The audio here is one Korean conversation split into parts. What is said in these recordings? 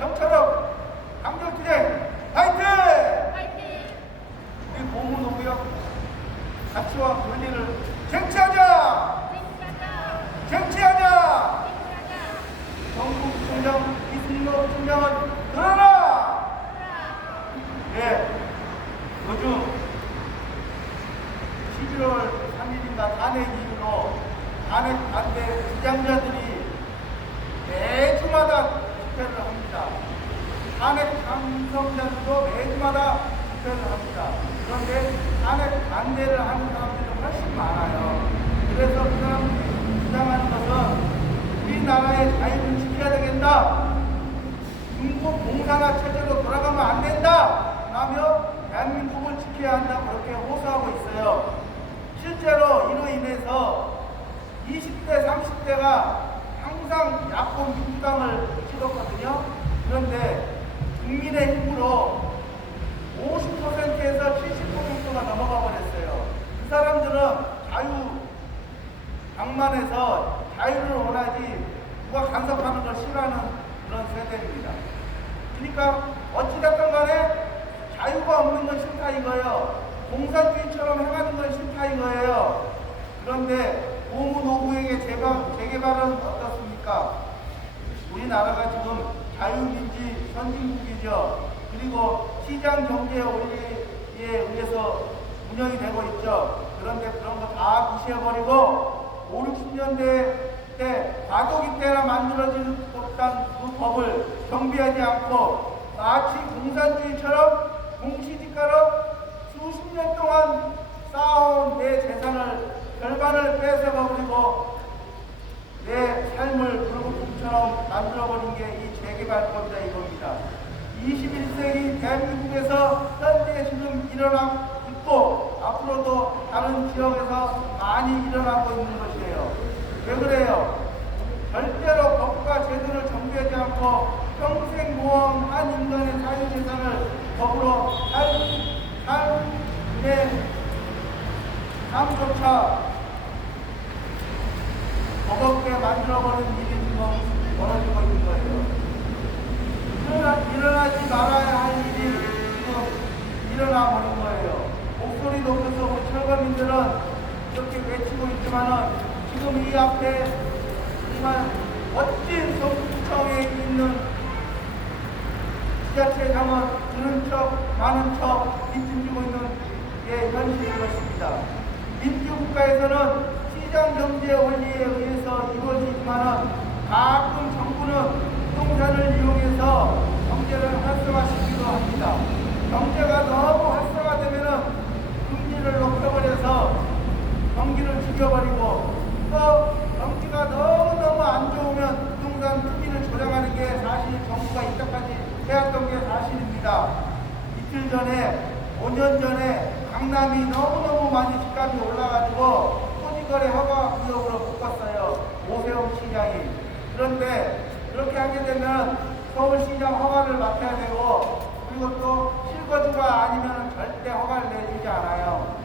경찰업 강력투쟁 파이팅! 우리 보문노구역 가치와 권리를 쟁취하자! 쟁취하자! 전국총장 이승로 총장은 들어라! 예, 요즘 11월 3일인가 탄핵 이후로 탄핵 반대 주장자들이 매주마다 집회를 합니다. 탄핵 찬성자들도 매주마다 집회를 합니다. 그런데 탄핵 반대를 하는 사람들이 훨씬 많아요. 그래서 그 사람들이 주장하는 것은 우리나라의 자유를 지켜야 되겠다. 중국 공산화 체제로 돌아가면 안 된다. 라며 대한민국을 지켜야 한다고 그렇게 호소하고 있어요. 실제로 이로 인해서 20대, 30대가 항상 야권 민주당을 찍었거든요. 그런데 국민의힘으로 50%에서 70%가 넘어가 버렸어요. 그 사람들은 방만해서 자유를 원하지 누가 간섭하는 걸 싫어하는 그런 세대입니다. 그러니까 어찌됐든 간에 자유가 없는 건 싫다 이거예요. 공산주의처럼 해가는 건 싫다 이거예요. 그런데 보문노구역의 재개발은 어떻습니까? 우리나라가 지금 자유민주 선진국이죠. 그리고 시장 경제 원리에 의해서 운영이 되고 있죠. 그런데 그런 거 다 무시해버리고 5, 60년대 때 과도기 때나 만들어진 법단 그 법을 경비하지 않고 마치 공산주의처럼 공시지가로 수십 년 동안 쌓아온 내 재산을 절반을 뺏어버리고 내 삶을 불구품처럼 만들어버린 게 이 재개발법이다 이겁니다. 21세기 대한민국에서 현재 지금 일어나고 있고 앞으로도 다른 지역에서 많이 일어나고 있는 것이에요. 왜 그래요? 절대로 법과 제도를 정비하지 않고 평생 모험한 인간의 사유재산을 법으로 삶조차 버겁게 만들어버리는 일이 지금 벌어지고 있는 거예요. 일어나지 말아야 할 일이 지금 일어나 버린 거예요. 목소리 높여서 우리 철거민들은 이렇게 외치고 있지만은 지금 이 앞에 정말 멋진 성구청에 있는 지자체장은 들은 척, 많은 척 뒤집히고 있는 게 현실인 것입니다. 민주국가에서는 시장 경제 원리에 의해서 이루어지지만은 가끔 정부는 부동산을 이용해서 경제를 활성화시키기도 합니다. 경제가 너무 활성화되면은 금리를 높여버려서 경기를 죽여버리고 또 경기가 너무너무 안 좋으면 부동산 투기를 조장하는 게 사실 정부가 이때까지 해왔던 게 사실입니다. 이틀 전에 5년 전에 강남이 너무너무 많이 집값이 올라가지고 토지거래 허가 구역으로 묶었어요. 오세훈 시장이. 그런데 그렇게 하게 되면 서울시장 허가를 맡아야 되고 그리고 또 실거주가 아니면 절대 허가를 내주지 않아요.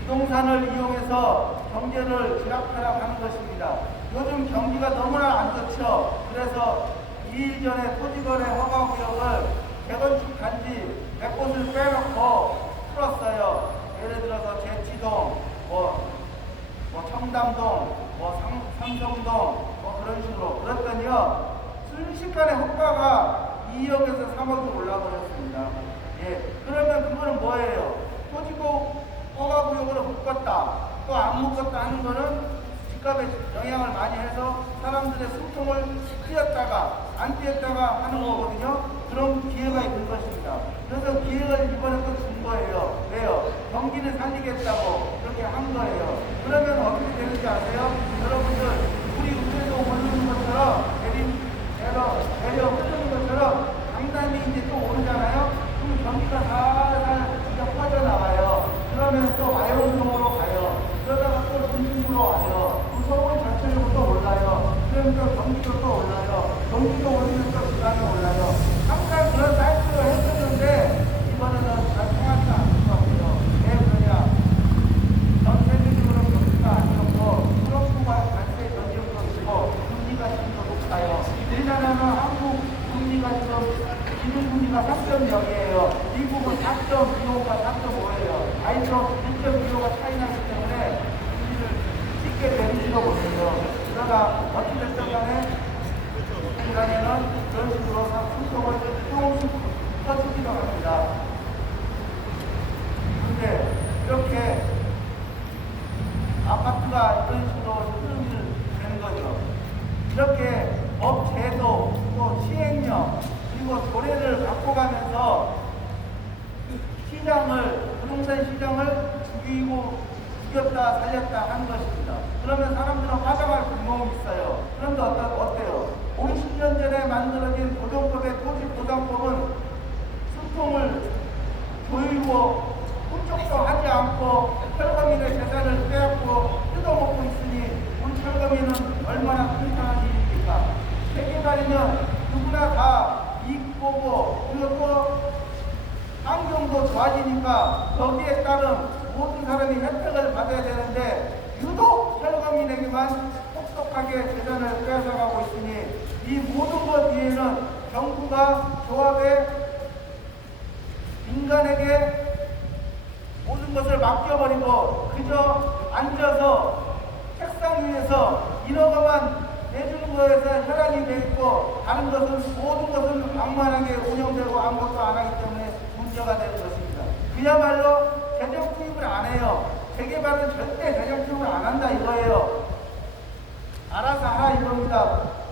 부동산을 이용해서 경제를 쥐락펴락하는 것입니다. 요즘 경기가 너무나 안 좋죠. 그래서 2일 전에 토지거래 허가구역을 재건축 단지 100곳을 빼놓고 풀었어요. 예를 들어서 제치동, 청담동, 삼성동 그런 식으로. 그랬더니요 순식간에 호가가 2억에서 3억이 올라버렸습니다. 예, 그러면 그거는 뭐예요? 토지고 허가구역으로 묶었다 또 안 묶었다 하는 거는 집값에 영향을 많이 해서 사람들의 숨통을 띄었다가 안 띄었다가 하는 거거든요. 그런 기회가 있는 것입니다. 그래서 기회를 이번에 또 준 거예요. 왜요? 경기를 살리겠다고 그렇게 한 거예요. 그러면 어떻게 되는지 아세요? 여러분들 우리 위에서 오르는 것처럼 내려 흐르는 것처럼 강남이 이제 또 오르잖아요. 그럼 경기가 살살 진짜 퍼져나가요. 그러면 또 마영동으로 가요. 그러다가 또 중심부로 와요. 서울 전체적으로 또 올라요. 그러면 또 경기도 또 올라요. 경기도 오르면 또 지방이 올라요. 항상 그런 사이클을 했었는데 이번에는 잘 통하지 않을 것 같아요. 왜 그러냐? 전 세계적으로 경기가 안 좋고 트럼프가 관세 전쟁도 있고 금리가 좀 더 높아요. 우리나라는 한국 기준금리가 3.0이에요. 미국은 4.25가 4.5예요. 아이도 1.25가 차이 나기 때문에 금리를 쉽게 내리지도 못해요. 그러나 어찌됐든 간에 이란에는 그런 식으로 상품을 조금씩 퍼주기도 합니다. 그런데 이렇게 아파트가 이런 식으로 흐름이 되는 거죠. 이렇게 법 제도 또 시행령 그리고 조례를 바꿔가면서 시장을 부동산 시장을 죽였다 살렸다 하는 것입니다. 그러면 사람들은 화장할 구멍이 있어요. 그런데 어때요? 50년 전에 만들어진 고정법의 토지보상법은 수통을 조이고 훔쩍도 하지 않고 철거민의 재산을 빼앗고 뜯어먹고 있으니 우리 철거민은 얼마나 불쌍한 일입니까? 재개발이면 누구나 다 이익 보고 그리고 또 환경도 좋아지니까 거기에 따른 모든 사람이 혜택을 받아야 되는데 유독 철거민에게만 똑똑하게 재산을 빼앗아가고 있으니 이 모든 것 뒤에는 정부가 조합에 인간에게 모든 것을 맡겨버리고 그저 앉아서 책상 위에서 인허가만 내주는 거에서 혈안이 돼 있고 다른 것은 모든 것은 막만하게 운영되고 아무것도 안 하기 때문에 문제가 되는 것입니다. 그야말로 재정 투입을 안 해요. 재개발은 절대 재정 투입을 안 한다 이거예요. 알아서 하라 이겁니다.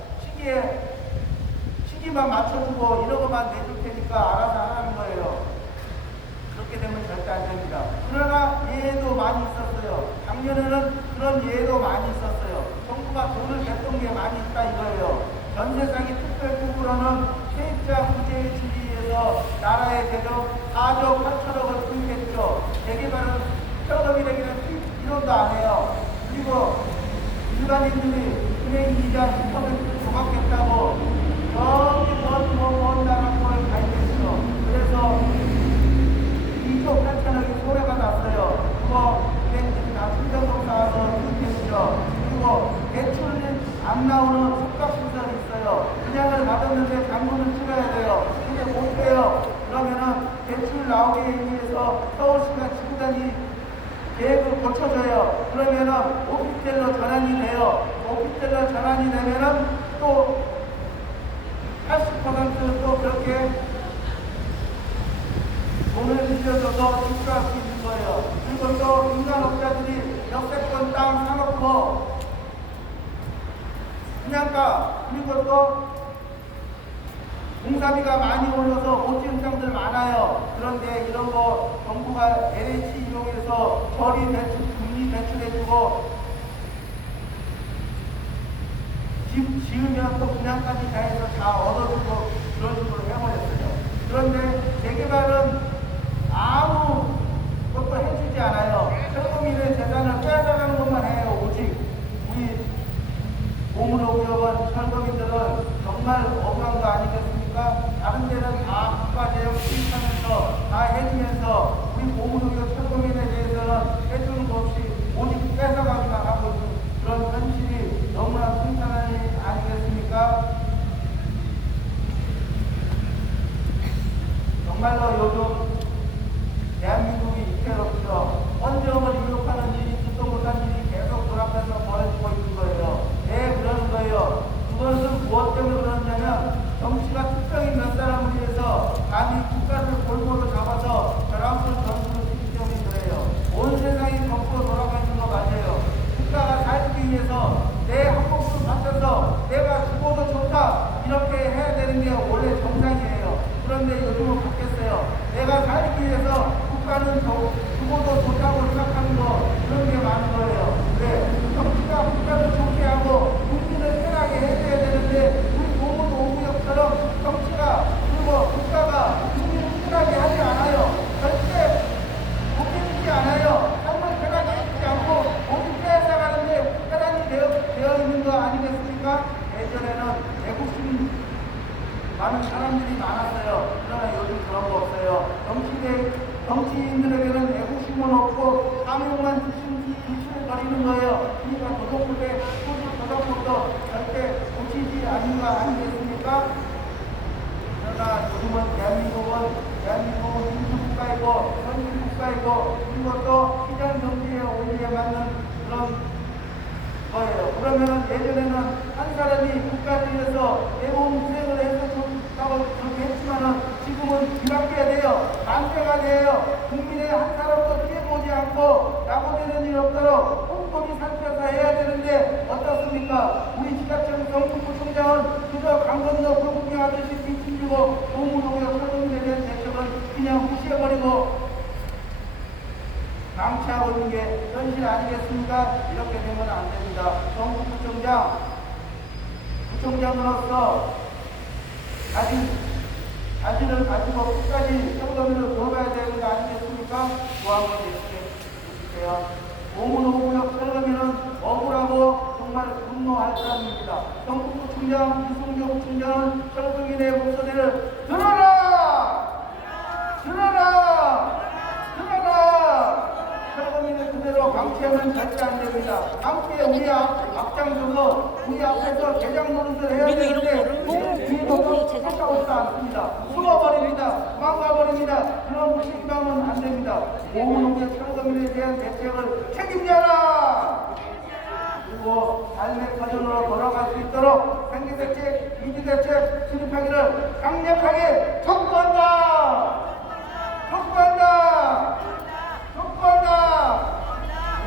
시기만 맞춰주고 인허가만 내줄 테니까 알아서 하라는 거예요. 그렇게 되면 절대 안 됩니다. 그러나 예외도 많이 있었어요. 작년에는 그런 예외도 많이 있었어요. 정부가 돈을 냈던 게 많이 있다 이거예요. 전 세상의 특별국으로는 세입자 구제에 지지해서 나라의 재정 4조 8천억을 투입했죠. 재개발은 철거민에게는 투입 1원도 안 해요. 그리고 일반인들이 은행 이자 10% 조각했다고 저기 먼 나라 거를 가입했어. 그래서 2조 8천억이 소외가 났어요. 그거 은행들이 다 순정금 쌓아서 투입했죠. 그리고 대출 안 나오는 숙박시설이 있어요. 분양을 받았는데 잔고를 치러야 돼요. 근데 못해요. 그러면은 대출 나오게 위해서 서울시가 지구단위 계획을 고쳐줘요. 그러면은 오피스텔로 전환이 돼요. 오피스텔로 전환이 되면은 또 80%또 그렇게 돈을 빌려줘서 집값이 있는 거예요. 그리고 또 인간업자들이 역세권 땅 사놓고 분양가 그리고 또 공사비가 많이 올라서 못 지은 땅들 많아요. 그런데 이런 거 정부가 LH 이용해서 저리 대출, 금리 대출해주고 집 지으면 또 분양까지 다 해서 다 얻어주고 그런 식으로 해버렸어요. 그런데 재개발은 아무 것도 해주지 않아요. 철거민의 재산을 빼앗아가는 것만 해요. 오직 우리 공무노기업은 철거민들은 정말 억울한 거 아니겠습니까? 다른 데는 다 국가재정 투입하면서 다 해주면서 우리 공무노기업 철거민에 대해서는 해주는 거 없이 오직 뺏어가기만 하고 있는 그런 현실이 너무나 순탄한 일 아니겠습니까? 정말로 요즘 대한민국이 이태롭죠. 헌정을 유혹하는 일이 듣도 못한 일이 계속 돌아가면서 벌어지고 있는 거예요. 왜 그러는 거예요? 그것은 무엇 때문에 그러냐면 정치가 특정인 몇 사람을 위해서 감히 국가를 골고루 잡아서 벼랑끝 전술을 쓰기 때문에 그래요. 온 세상이 거꾸로 돌아가는 거 맞아요. 국가가 살기 위해서 내 한복을 바쳐서 내가 죽어도 좋다 이렇게 해야 되는 게 원래 정상이에요. 그런데 요즘은 바뀌었어요. 내가 살기 위해서 국가는 죽어도 좋다고 생각하는 거 그런 게 많은 거예요. 왜? 정치가 국가를 좋게 하고 국민을 편하게 해줘야 되는데 우리 동문 오구역처럼 정치가 그리고 국가가 국민을 편하게 하지 않아요. 절대 못해주지 않아요. 정말 편하게 해주지 않고 모든 빼앗아가는데 편안히 되어 있는 거 아니겠습니까? 예전에는 애국심 많은 사람들이 많았어요. 그러나 요즘 그런 거 없어요. 정치인들에게는 애국심은 없고 사명만 주춤거리는 거예요. 그러니까 도덕국의 도덕국도 절대 고치지 않는 거 아니겠습니까? 그러나 요즘은 생활이고 그리고 또 시장 경제에 원리에 맞는 그런 거예요. 그러면 예전에는 한 사람이 국가를 위해서 내몸 수행을 해서 좋다고 그렇게 했지만은 지금은 뒤바뀌어야 돼요. 반대가 돼요. 국민의 한 사람도 피해보지 않고 낙오되는 일 없도록 꼼꼼히 살펴서 해야 되는데 어떻습니까? 우리 지자청 정부부총장은 그저 강 건너 불구경하듯이 뒷짐지고 노무농협 철거에 대한 대책은 그냥 무시해버리고 방치하고 있는 게 현실 아니겠습니까? 이렇게 되면 안 됩니다. 정부부총장, 부총장으로서 자질을 가지고 끝까지 철거민을 돌아가야 되는 거 아니겠습니까? 뭐 한번 얘기해 주세요. 오문오구역 철거민은 억울하고 정말 분노할 사람입니다. 정부부총장, 이승규 부총장은 철거민의 목소리를 들어라! 들어라! 들어라! 철거민을 그대로 방치하면 절대 안 됩니다. 함께 우리 앞장서서 우리 앞에서 개장 노릇을 해야 되는데 뒤에도 쫓아오지도 않습니다. 숨어버립니다. 망가버립니다. 그런 무책임함은 안 됩니다. 오문홍의 철거민에 대한 대책을 책임져라! 그리고 삶의 터전으로 돌아갈 수 있도록 생계대책, 위기대책 수립하기를 강력하게 촉구한다! 촉구한다! 촉구한다!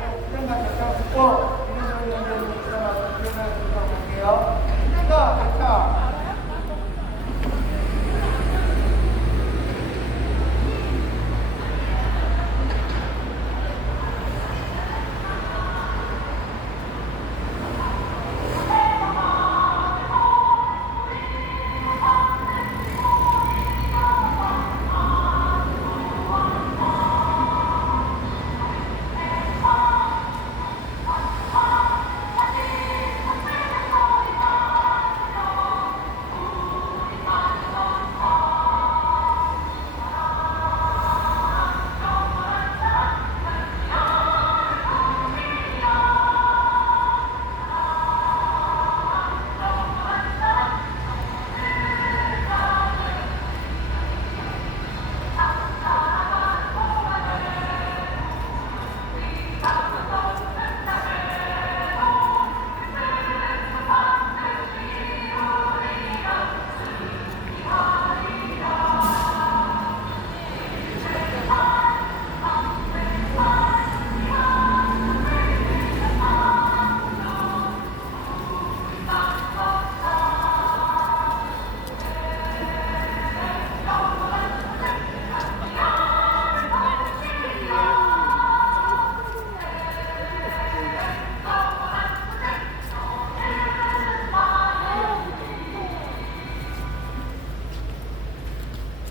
네, 시정과 대책 듣고 김인선 위원장님 일어나서 표현을 드려볼게요. 시정과 대책!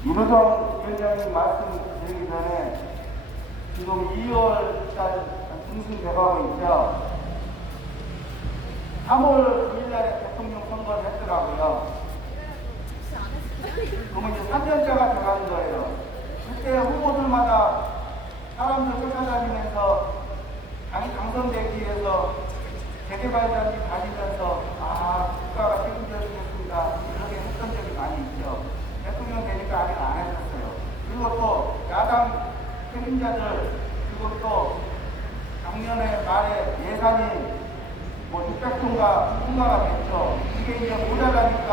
윤호정 위원장님 말씀드리기 전에 지금 2월달 중순 돼가고 있죠. 3월 9일날에 대통령 선거를 했더라고요. 그러면 이제 3년째가 돼가는 거예요. 그때 후보들마다 사람들 쫓아다니면서 당선되기 위해서 재개발단지 다니면서 국가가 책임져 주겠습니다. 이렇게 했던 적이 많이 있죠. 대통령 되니까 아직 안 했었어요. 그리고 또 야당 책임자들 그리고 또 작년에 말에 예산이 600조가 통과가 됐죠. 이게 이제 모자라니까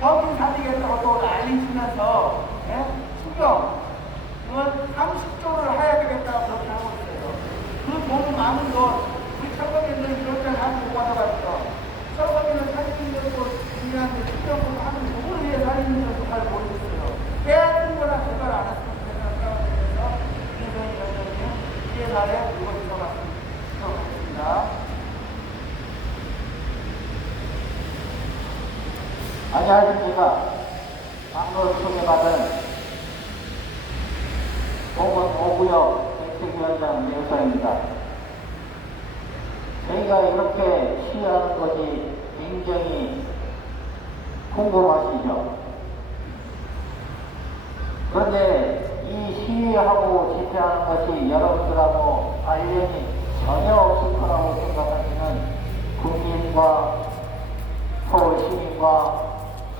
서민 살리겠다고 또 난리치면서 추경 그건 30조를 해야 되겠다고 그렇게 하고 있어요. 그 돈 많은 돈 우리 철거민들 그럴 때 다시 못 받아봤죠. 철거민을 살리는 것도 중요한데 추경을 하는 누구를 위해 살리는 것도 잘 모르겠어요. 빼앗는 거나 제발 안 했으면 생각하면서 김인선 위원장님 피해사례 이거 들어갔습니다. 안녕하십니까. 방금 소개받은 공원 5구역 대책위원장 내우성입니다. 저희가 이렇게 시위하는 것이 굉장히 궁금하시죠? 그런데 이 시위하고 집회하는 것이 여러분들하고 관련이 전혀 없을 거라고 생각하시는 국민과 서울 시민과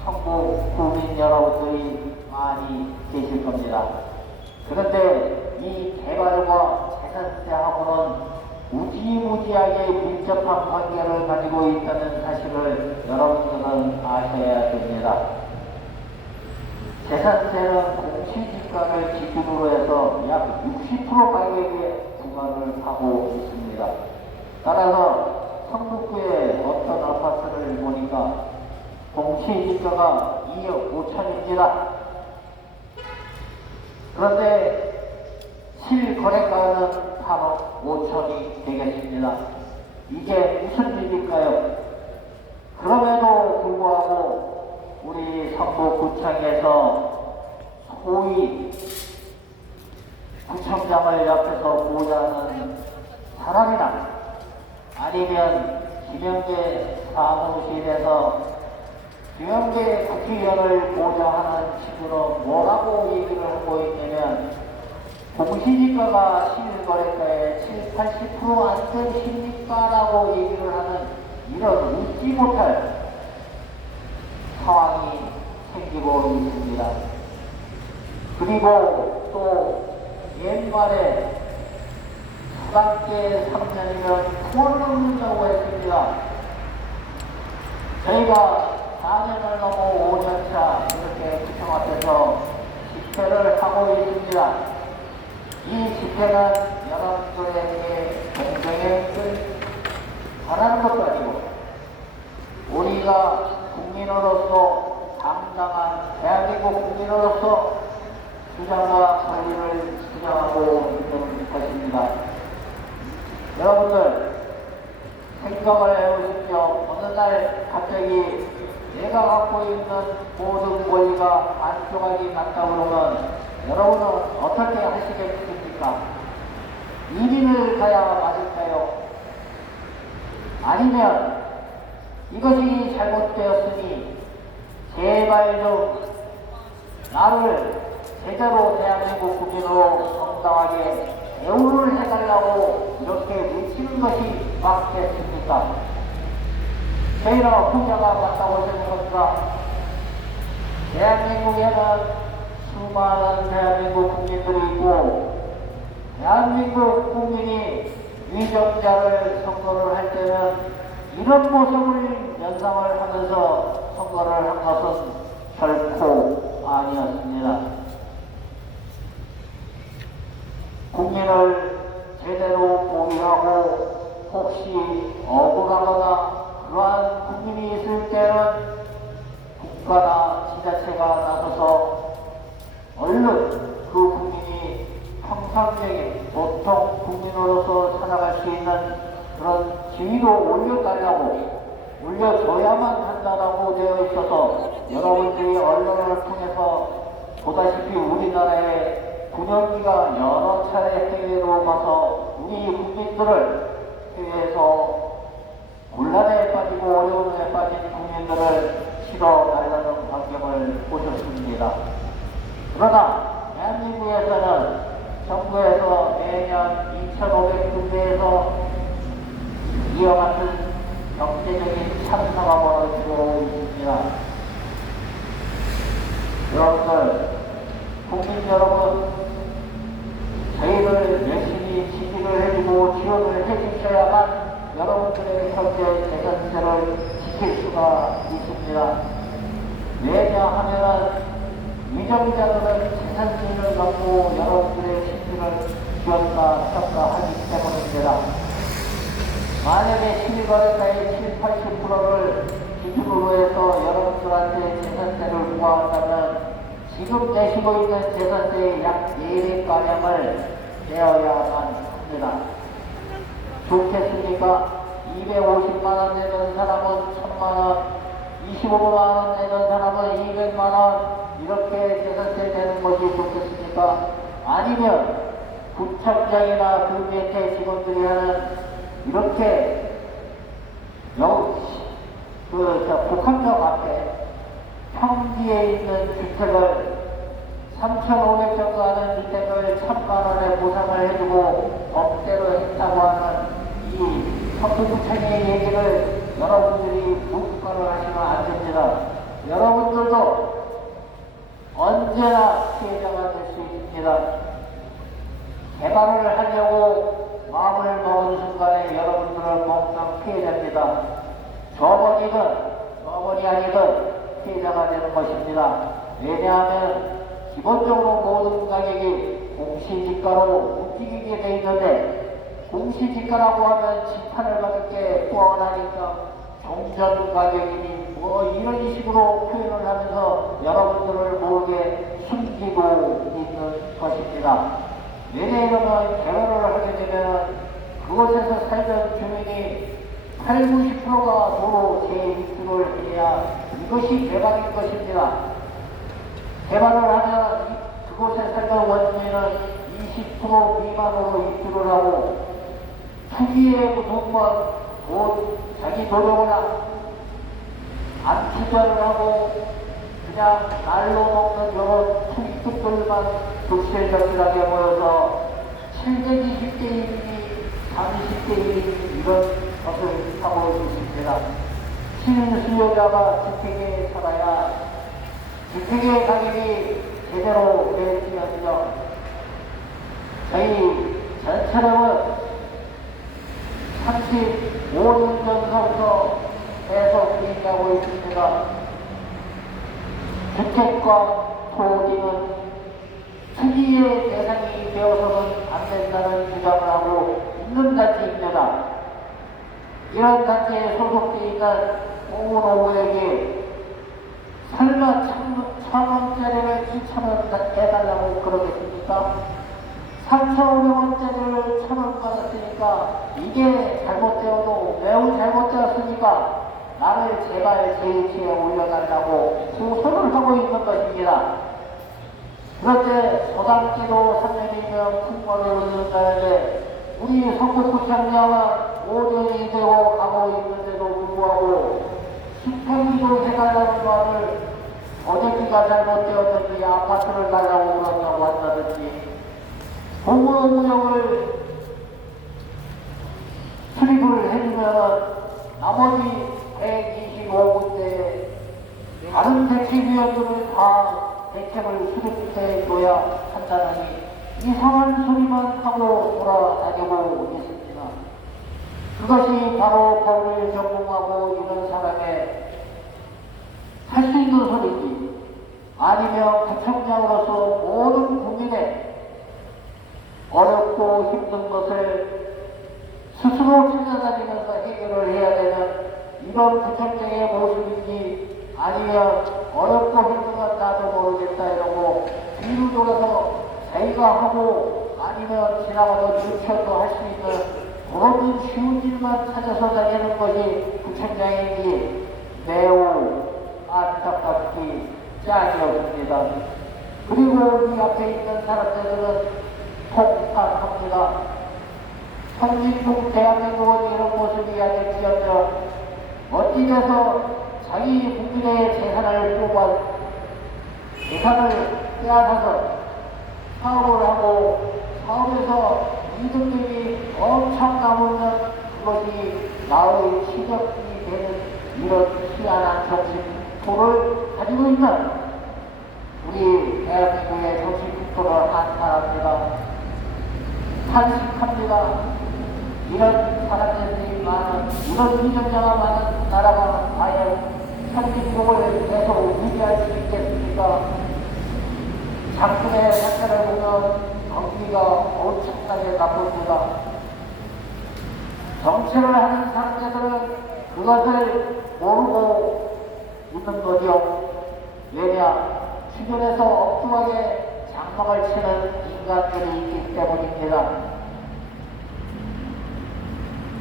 전국 국민 여러분들이 많이 계실 겁니다. 그런데 이 개발과 재산세하고는 무지무지하게 밀접한 관계를 가지고 있다는 사실을 여러분들은 아셔야 됩니다. 재산세는 공시지가를 기준으로 해서 약 60% 가격에 부과를 하고 있습니다. 따라서 성북구의 어떤 아파트를 보니까 공시지가가 2억 5천입니다. 그런데 실거래가는 3억 5천이 되겠습니다. 이게 무슨 일일까요? 그럼에도 불구하고 우리 성북구청에서 소위 구청장을 옆에서 보좌하는 사람이나 아니면 김영재 사무실에서 김영재 국회의원을 보좌하는 식으로 뭐라고 얘기를 하고 있냐면 공시지가가 실거래가의 7, 80% 안 되십니까? 라고 얘기를 하는 이런 웃지 못할 상황이 생기고 있습니다. 그리고 또 옛말에 수강계 3년이면 통을 넘는다고 했습니다. 저희가 4년을 넘어 5년차 이렇게 구청 앞에서 집회를 하고 있습니다. 이 집회는 여러분들에게 공정을 바라는 것도 아니고 우리가 국민으로서 당당한 대한민국 국민으로서 주장과 권리를 주장하고 있는 것입니다. 여러분들 생각을 해보십시오. 어느 날 갑자기 내가 갖고 있는 모든 권리가 안쪽하기 맞다 그러면 여러분은 어떻게 하시겠습니까? 이민을 가야 맞을까요? 아니면 이것이 잘못되었으니 제발 좀 나를 제대로 대한민국 국민으로 정당하게 대우를 해달라고 이렇게 외치는 것이 맞겠습니까? 저희는 혼자가 맞다고 생각합니다. 대한민국에는 수많은 대한민국 국민들이 있고 대한민국 국민이 위정자를 선거를 할 때는 이런 모습을 연상을 하면서 선거를 한 것은 결코 아니었습니다. 국민을 제대로 보호하고 혹시 억울하거나 그러한 국민이 있을 때는 국가나 지자체가 나서서 얼른 그 국민이 평상적인 보통 국민으로서 살아갈 수 있는 그런 지위로 올려줘야만 한다라고 되어 있어서 여러분들이 언론을 통해서 보다시피 우리나라의 군용기가 여러 차례 해외로 가서 우리 국민들을 해외에서 곤란에 빠지고 어려움에 빠진 국민들을 실어달라는 광경을 보셨습니다. 그러나 대한민국에서는 정부에서 매년 2,500군데에서 이와 같은 경제적인 참사가 벌어지고 있습니다. 여러분들, 국민 여러분, 저희를 열심히 지지를 해주고 지원을 해주셔야만 여러분들의 현재 재산세를 지킬 수가 있습니다. 왜냐하면 위정자들은 재산세를 갖고 여러분들의 신분을 지원과 평가하기 때문입니다. 만약에 실거래가의 7, 80%를 기준으로 해서 여러분들한테 재산세를 부과한다면 지금 내시고 있는 재산세의 약 4배가량을 내어야만 합니다. 좋겠습니까? 250만원 내는 사람은 1000만원, 25만원 내는 사람은 200만원, 이렇게 재산세 내는 것이 좋겠습니까? 아니면 구청장이나 그 밑에 직원들이 하는 이렇게 복합적 앞에 평지에 있는 주택을 3,500 정도 하는 주택을 1,000만원에 보상을 해주고 법대로 했다고 하는 이 성북구청의 얘기를 여러분들이 묵과를 하시면 안 됩니다. 여러분들도 언제나 피해자가 될 수 있습니다. 개발을 하려고 마음을 먹은 순간에 여러분들은 몽땅 피해자입니다. 저번이 아니든 피해자가 되는 것입니다. 왜냐하면 기본적으로 모든 가격이 공시지가로 움직이게 돼 있는데, 공시지가라고 하면 지탄을 받을 게 뻔하니까 종전 가격이니 뭐 이런 식으로 표현을 하면서 여러분들을 모르게 숨기고 있는 것입니다. 왜냐하면 개발을 하게 되면 그곳에서 살던 주민이 80, 90%가 도로 재입주를 해야 이것이 개발인 것입니다. 개발을 하면 그곳에 살던 원주민은 20% 미만으로 입주를 하고 투기에 무조건 자기 노력을 안 투자를 하고 그냥 날로 먹는 이런 투기꾼들만 독실적실하게 모여서 720대 1이니 30대 1이니 이런 것을 하고 있습니다. 실수요자가 주택에 살아야 주택의 가격이 제대로 되지면요. 저희 전체력은 35년 전서부터 계속 얘기하고 있습니다. 주택과 토지는 투기의 대상이 되어서는 안 된다는 주장을 하고 있는 단체입니다. 이런 단체에 소속되어 있는 오노우에게 설마 1,000원짜리를 2,000원 해달라고 그러겠습니까? 3,500원짜리를 1,000원 받았으니까 이게 잘못되어도 매우 잘못되었으니까 나를 제발 제2치에 올려달라고 호소를 하고 있는 것입니다. 그런데 소당지도 3년이면 풍과를 얻는다는데 우리 성북구청장은 5년이 되고 가고 있는데도 불구하고 수평기도 해달라는 말을 어제기가 잘못되었는지 아파트를 달라고 그런다고 한다든지 공무원구역을 수립을 해주면 나머지 125군데 다른 대책위원들을 다 대책을 수립해줘야 한다느니 이상한 소리만 하고 돌아다니고 있습니다. 그것이 바로 법을 전공하고 있는 사람의 할 수 있는 소리지, 아니면 구청장으로서 모든 국민의 어렵고 힘든 것을 스스로 찾아다니면서 해결을 해야 되는 이런 구청장의 모습인지, 아니면 어렵고 힘든 건 나도 모르겠다 이러고 뒤로 돌아서 자기가 하고 아니면 지나가도 유치원도 할 수 있는 그런 쉬운 일만 찾아서 다니는 것이 구청장인지 매우 안타깝기 짝이 없습니다. 그리고 이 앞에 있는 사람들은 폭탄합니다. 선진국 대한민국은 이런 모습이 아닐지언정 어찌돼서 자기 국민의 재산을 빼앗아서 사업을 하고 사업에서 이득들이 엄청 남으면 그것이 나의 시적이 되는 이런 희한한 정신토를 가지고 있는 우리 대한민국의 정신국토를 한탄합니다. 탄식합니다. 이런 사람들이 많은, 이런 위정자가 많은 나라가 과연 선진국을 계속 유지할 수 있겠습니까? 작품의 상태를 보면 경기가 엄청나게 나쁩니다. 정치를 하는 사람들은 그것을 모르고 있는 거죠. 왜냐? 주변에서 엉뚱하게 장막을 치는 인간들이 있기 때문입니다.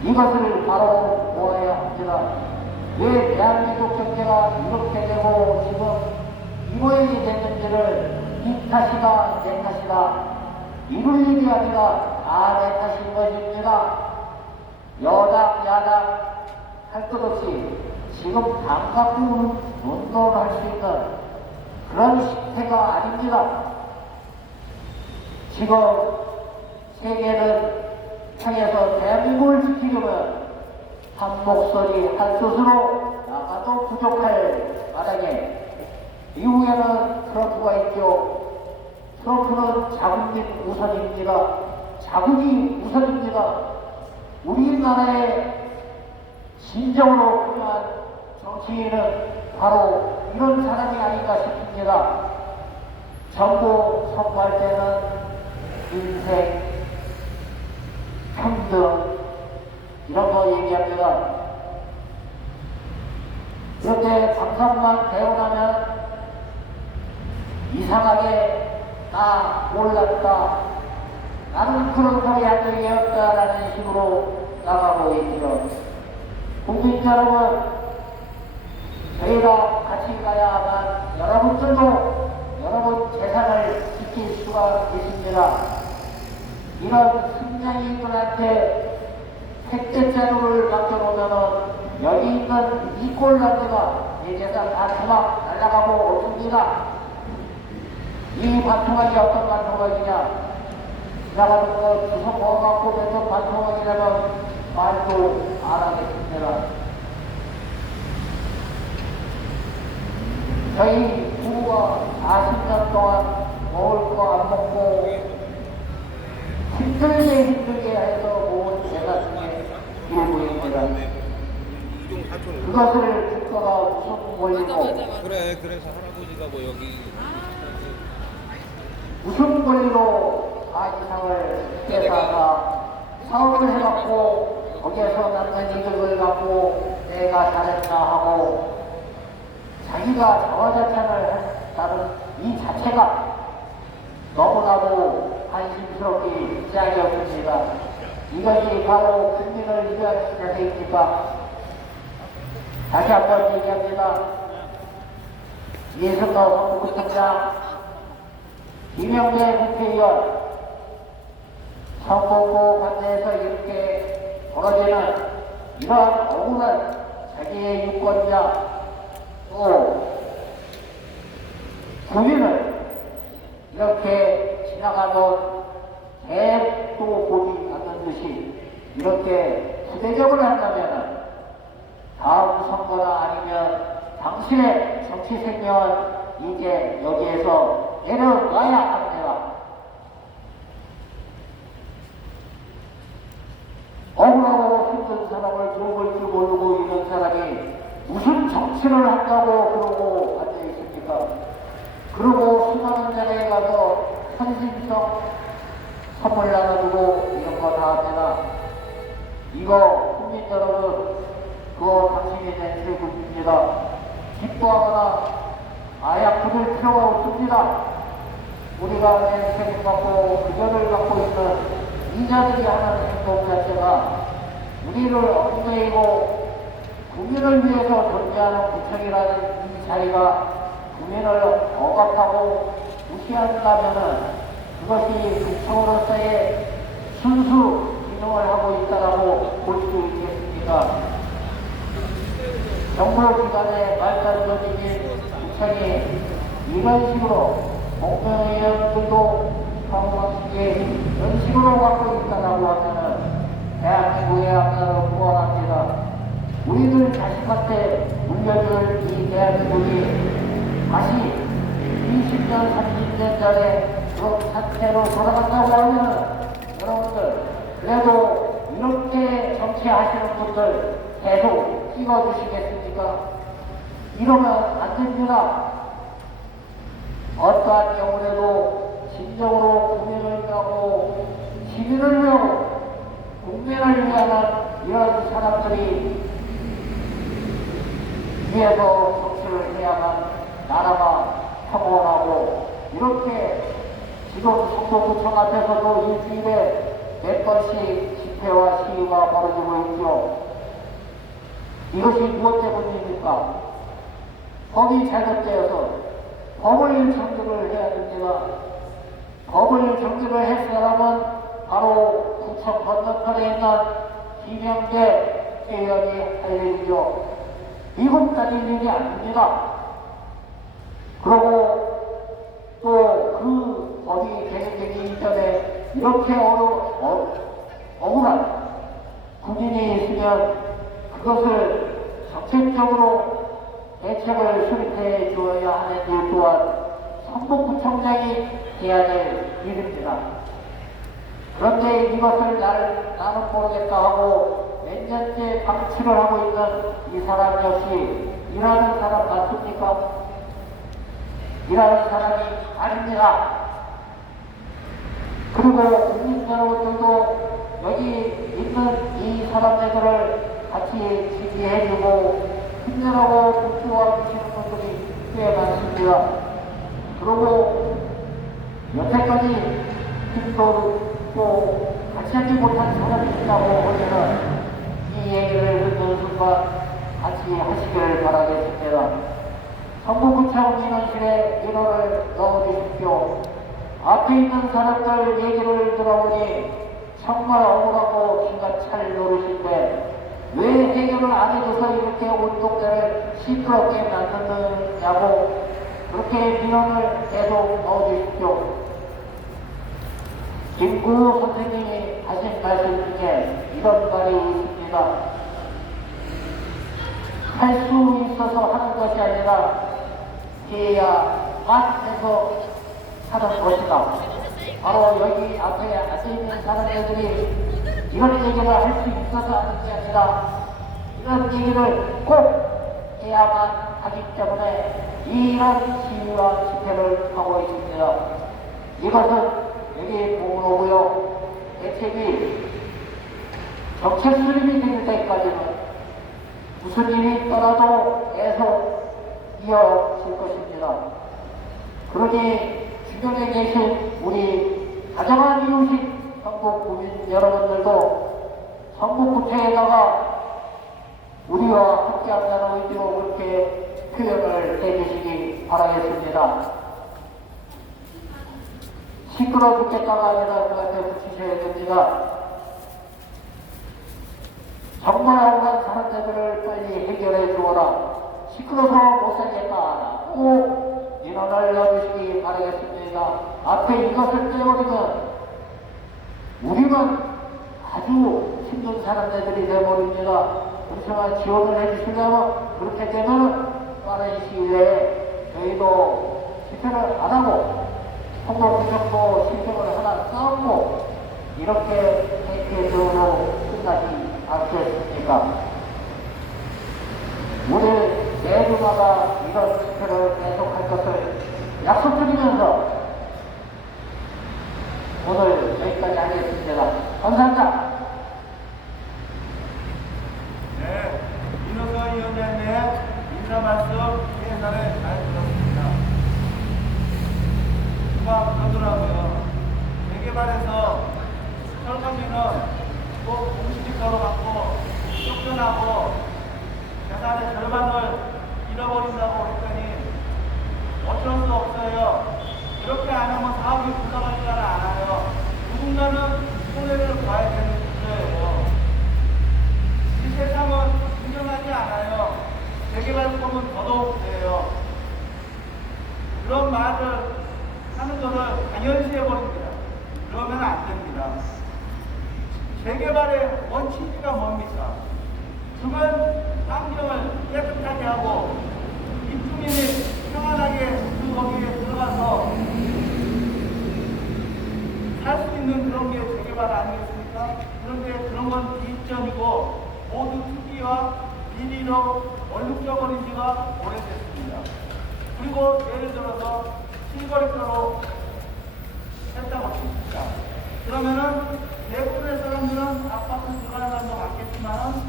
이것을 바로 모아야 합니다. 왜 대한민국 경제가 이렇게 되고 지금 이 모양이 됐는지를 이 탓이다 내 탓이다 이럴 일이 아니라 다 내 탓인 것입니다. 여당 야당 할 것 없이 지금 당 갖고 운동을 할 수 있는 그런 시대가 아닙니다. 지금 세계는 향해서 대한민국을 지키려면 한 목소리 한 뜻으로 나가도 부족할 마당에 미국에는 트럼프가 있죠. 트럼프는 자국민 우선입니다. 자국이 우선입니다. 우리나라의 진정으로 필요한 정치인은 바로 이런 사람이 아닌가 싶습니다. 정부 선거할 때는 인생, 평등 이런 거 얘기합니다. 이렇게 방송만 배우나면 이상하게 나 몰랐다, 나는 그런 소리 한 적이 없다라는 식으로 나가고 있죠. 국민 여러분, 저희가 같이 가야만 여러분들도 여러분 재산을 지킬 수가 있습니다. 이런 승냥이들한테 택배 자료를 맡겨놓으면 여기 있는 이 꼴란드가 내 재산 다 주막 날아가고 없습니다. 이 반토막이 어떤 반토막이냐? 지나가는 거 주워 먹어갖고 몇 반토막이라면 말도 안 하겠습니다. 저희 부부가 40년 동안 먹을 거 안 먹고 힘들게 해서 모은 재산 중에 일부입니다. 그것을 국가가 무슨 권리로 그래 그래서 할아버지가 뭐 여기 무슨 권리로 다 이상을 회사가 사업을 해갖고 거기에서 남는 이득을 갖고 내가 잘했나 하고 자기가 자화자찬을 했다는 이 자체가 너무나도 한심스럽기 짝이었습니다. 이것이 바로 국민을 위한 자세입니까? 다시 한번 얘기합니다. 이승호 선거구청장, 이명대 국회의원, 선거구 관내에서 이렇게 벌어지는 이러한 억울한 자기의 유권자 또 국민을 이렇게 지나가던 대도 보지 않는 듯이 이렇게 부대적으로 한다면 다음 선거나 아니면 당신의 정치 생명은 이제 여기에서 내려놔야 합니다. 억울하고 힘든 사람을 죽을 줄 모르고 있는 사람이 무슨 정치를 한다고 그러고 앉아있습니까? 그러고 수많은 자리에 가서 헌신성 선물 나눠주고 이런 거 다 합니다. 이거 국민 여러분, 그거 당신이 낸 세금입니다. 기뻐하거나 아야 부를 필요가 없습니다. 우리가 낸 세금 갖고 그전을 갖고 있는 이자들이 하는 행동 자체가 우리를 얽매이고 국민을 위해서 존재하는 구청이라는 이 자리가 국민을 억압하고 무시한다면은 그것이 구청으로서의 순수 기능을 하고 있다라고 볼 수 있겠습니까? 정보기관의 말단적인 구청이 이런 식으로 공명의원들도 사고방식에 이런 식으로 갖고 있다라고 하면은 대한민국의 앞날을 구원합니다. 우리들 자식한테 물려줄 이 대한민국이 다시 20년, 30년 전에 그런 상태로 돌아간다고 하면은 여러분들 그래도 이렇게 정치하시는 분들 계속 찍어주시겠습니까? 이러면 안 됩니다. 어떠한 경우라도 진정으로 국민을 위하고 시민을 위하고 국민을 위하는 이런 사람들이 위에서 정치를 해야만 나라가 평온하고 이렇게 지금 선거구청 앞에서도 일주일에 몇 번씩 집회와 시위가 벌어지고 있죠. 이것이 무엇 때문입니까? 법이 잘못되어서 법을 정립을 해야 됩니다. 법을 정립을 할 사람은 바로 구청 건너편에 있는 김영대 의원이 할 일이죠. 미국 따질 일이 아닙니다. 그리고 또 그 법이 개정되기 이전에 이렇게 억울한 국민이 있으면 그것을 정책적으로 대책을 수립해 주어야 하는 일 또한 선거구청장이 해야 될 일입니다. 그런데 이것을 나는 모르겠다 하고 몇 년째 방치를 하고 있는 이 사람 역시 일하는 사람 맞습니까? 일하는 사람이 아닙니다. 그리고 국민 여러분들도 여기 있는 이 사람들을 같이 지지해주고 힘내라고 복수와 주시는 분들이 꽤 많습니다. 그리고 여태까지 힘도 또 같이 하지 못한 사람이 있다고 하면은 이 얘기를 듣는 순간 같이 하시길 바라겠습니다. 성북구청 민원실에 민원을 넣어주십시오. 앞에 있는 사람들 얘기를 들어보니 정말 억울하고 기가 찰 노릇인데 왜 해결을 안 해줘서 이렇게 온 동네를 시끄럽게 만드느냐고 그렇게 민원을 계속 넣어주십시오. 김구 선생님이 하신 말씀 중에 이런 말이 있습니다. 할 수 있어서 하는 것이 아니라 해야만 해서 하는 것이다. 바로 여기 앞에 앉아있는 사람들이 이런 얘기를 할 수 있어서 하는 게 아니라 이런 얘기를 꼭 해야만 하기 때문에 이런 시위와 집회를 하고 있습니다. 이것은 여기 보면 오고요. 대책이 정책 수립이 될 때까지는 무슨 일이 있더라도 계속 이어질 것입니다. 그러니 주변에 계신 우리 다정한 이웃인 전국 국민 여러분들도 전국구청에다가 우리와 함께한다는 의지로 그렇게 표현을 해주시기 바라겠습니다. 시끄러 죽겠다가 아니라 그한테 붙이셔야 됩니다. 정말 억울한 사람들을 빨리 해결해 주어라. 시끄러서 못 살겠다. 꼭 민원을 넣어주시기 바라겠습니다. 앞에 이것을 떼버리면 우리만 아주 힘든 사람들이 되어버립니다. 그렇지만 지원을 해주시려면 그렇게 되면 빠른 시일 내에 저희도 집회를 안 하고 성북구청도 신청을 하나 쌓고 이렇게 행태적으로 끝나지 않겠습니까? 오늘 매주마다 이런 집회를 계속할 것을 약속드리면서 오늘 여기까지 하겠습니다. 감사합니다. 네, 민호선 위원장님의 인사 말씀 예전에 잘 들었습니다. 누가 그러더라고요. 재개발에서 철거비는 꼭 공시지가로 받고 쫓겨나고 재산의 절반을 잃어버린다고 했더니 어쩔 수 없어요. 그렇게 안 하면 사업이 굴러가지가 않아요. 누군가는 손해를 봐야 되는 구조예요. 이 세상은 공정하지 않아요. 재개발법은 더더욱 그래요. 그런 말을 하는 것을 당연시해버립니다. 그러면 안 됩니다. 재개발의 원칙이가 뭡니까? 그건 환경을 깨끗하게 하고 입주민이 평안하게 거기에 들어가서 살 수 있는 그런 게 재개발 아니겠습니까? 그런데 그런 건 뒷전이고 모두 투기와 비리로 얼룩져버린 지가 오래됐습니다. 그리고 예를 들어서 실거래가로 했다고 칩시다. 그러면은 대부분의 사람들은 아파트 들어가는 사람도 많겠지만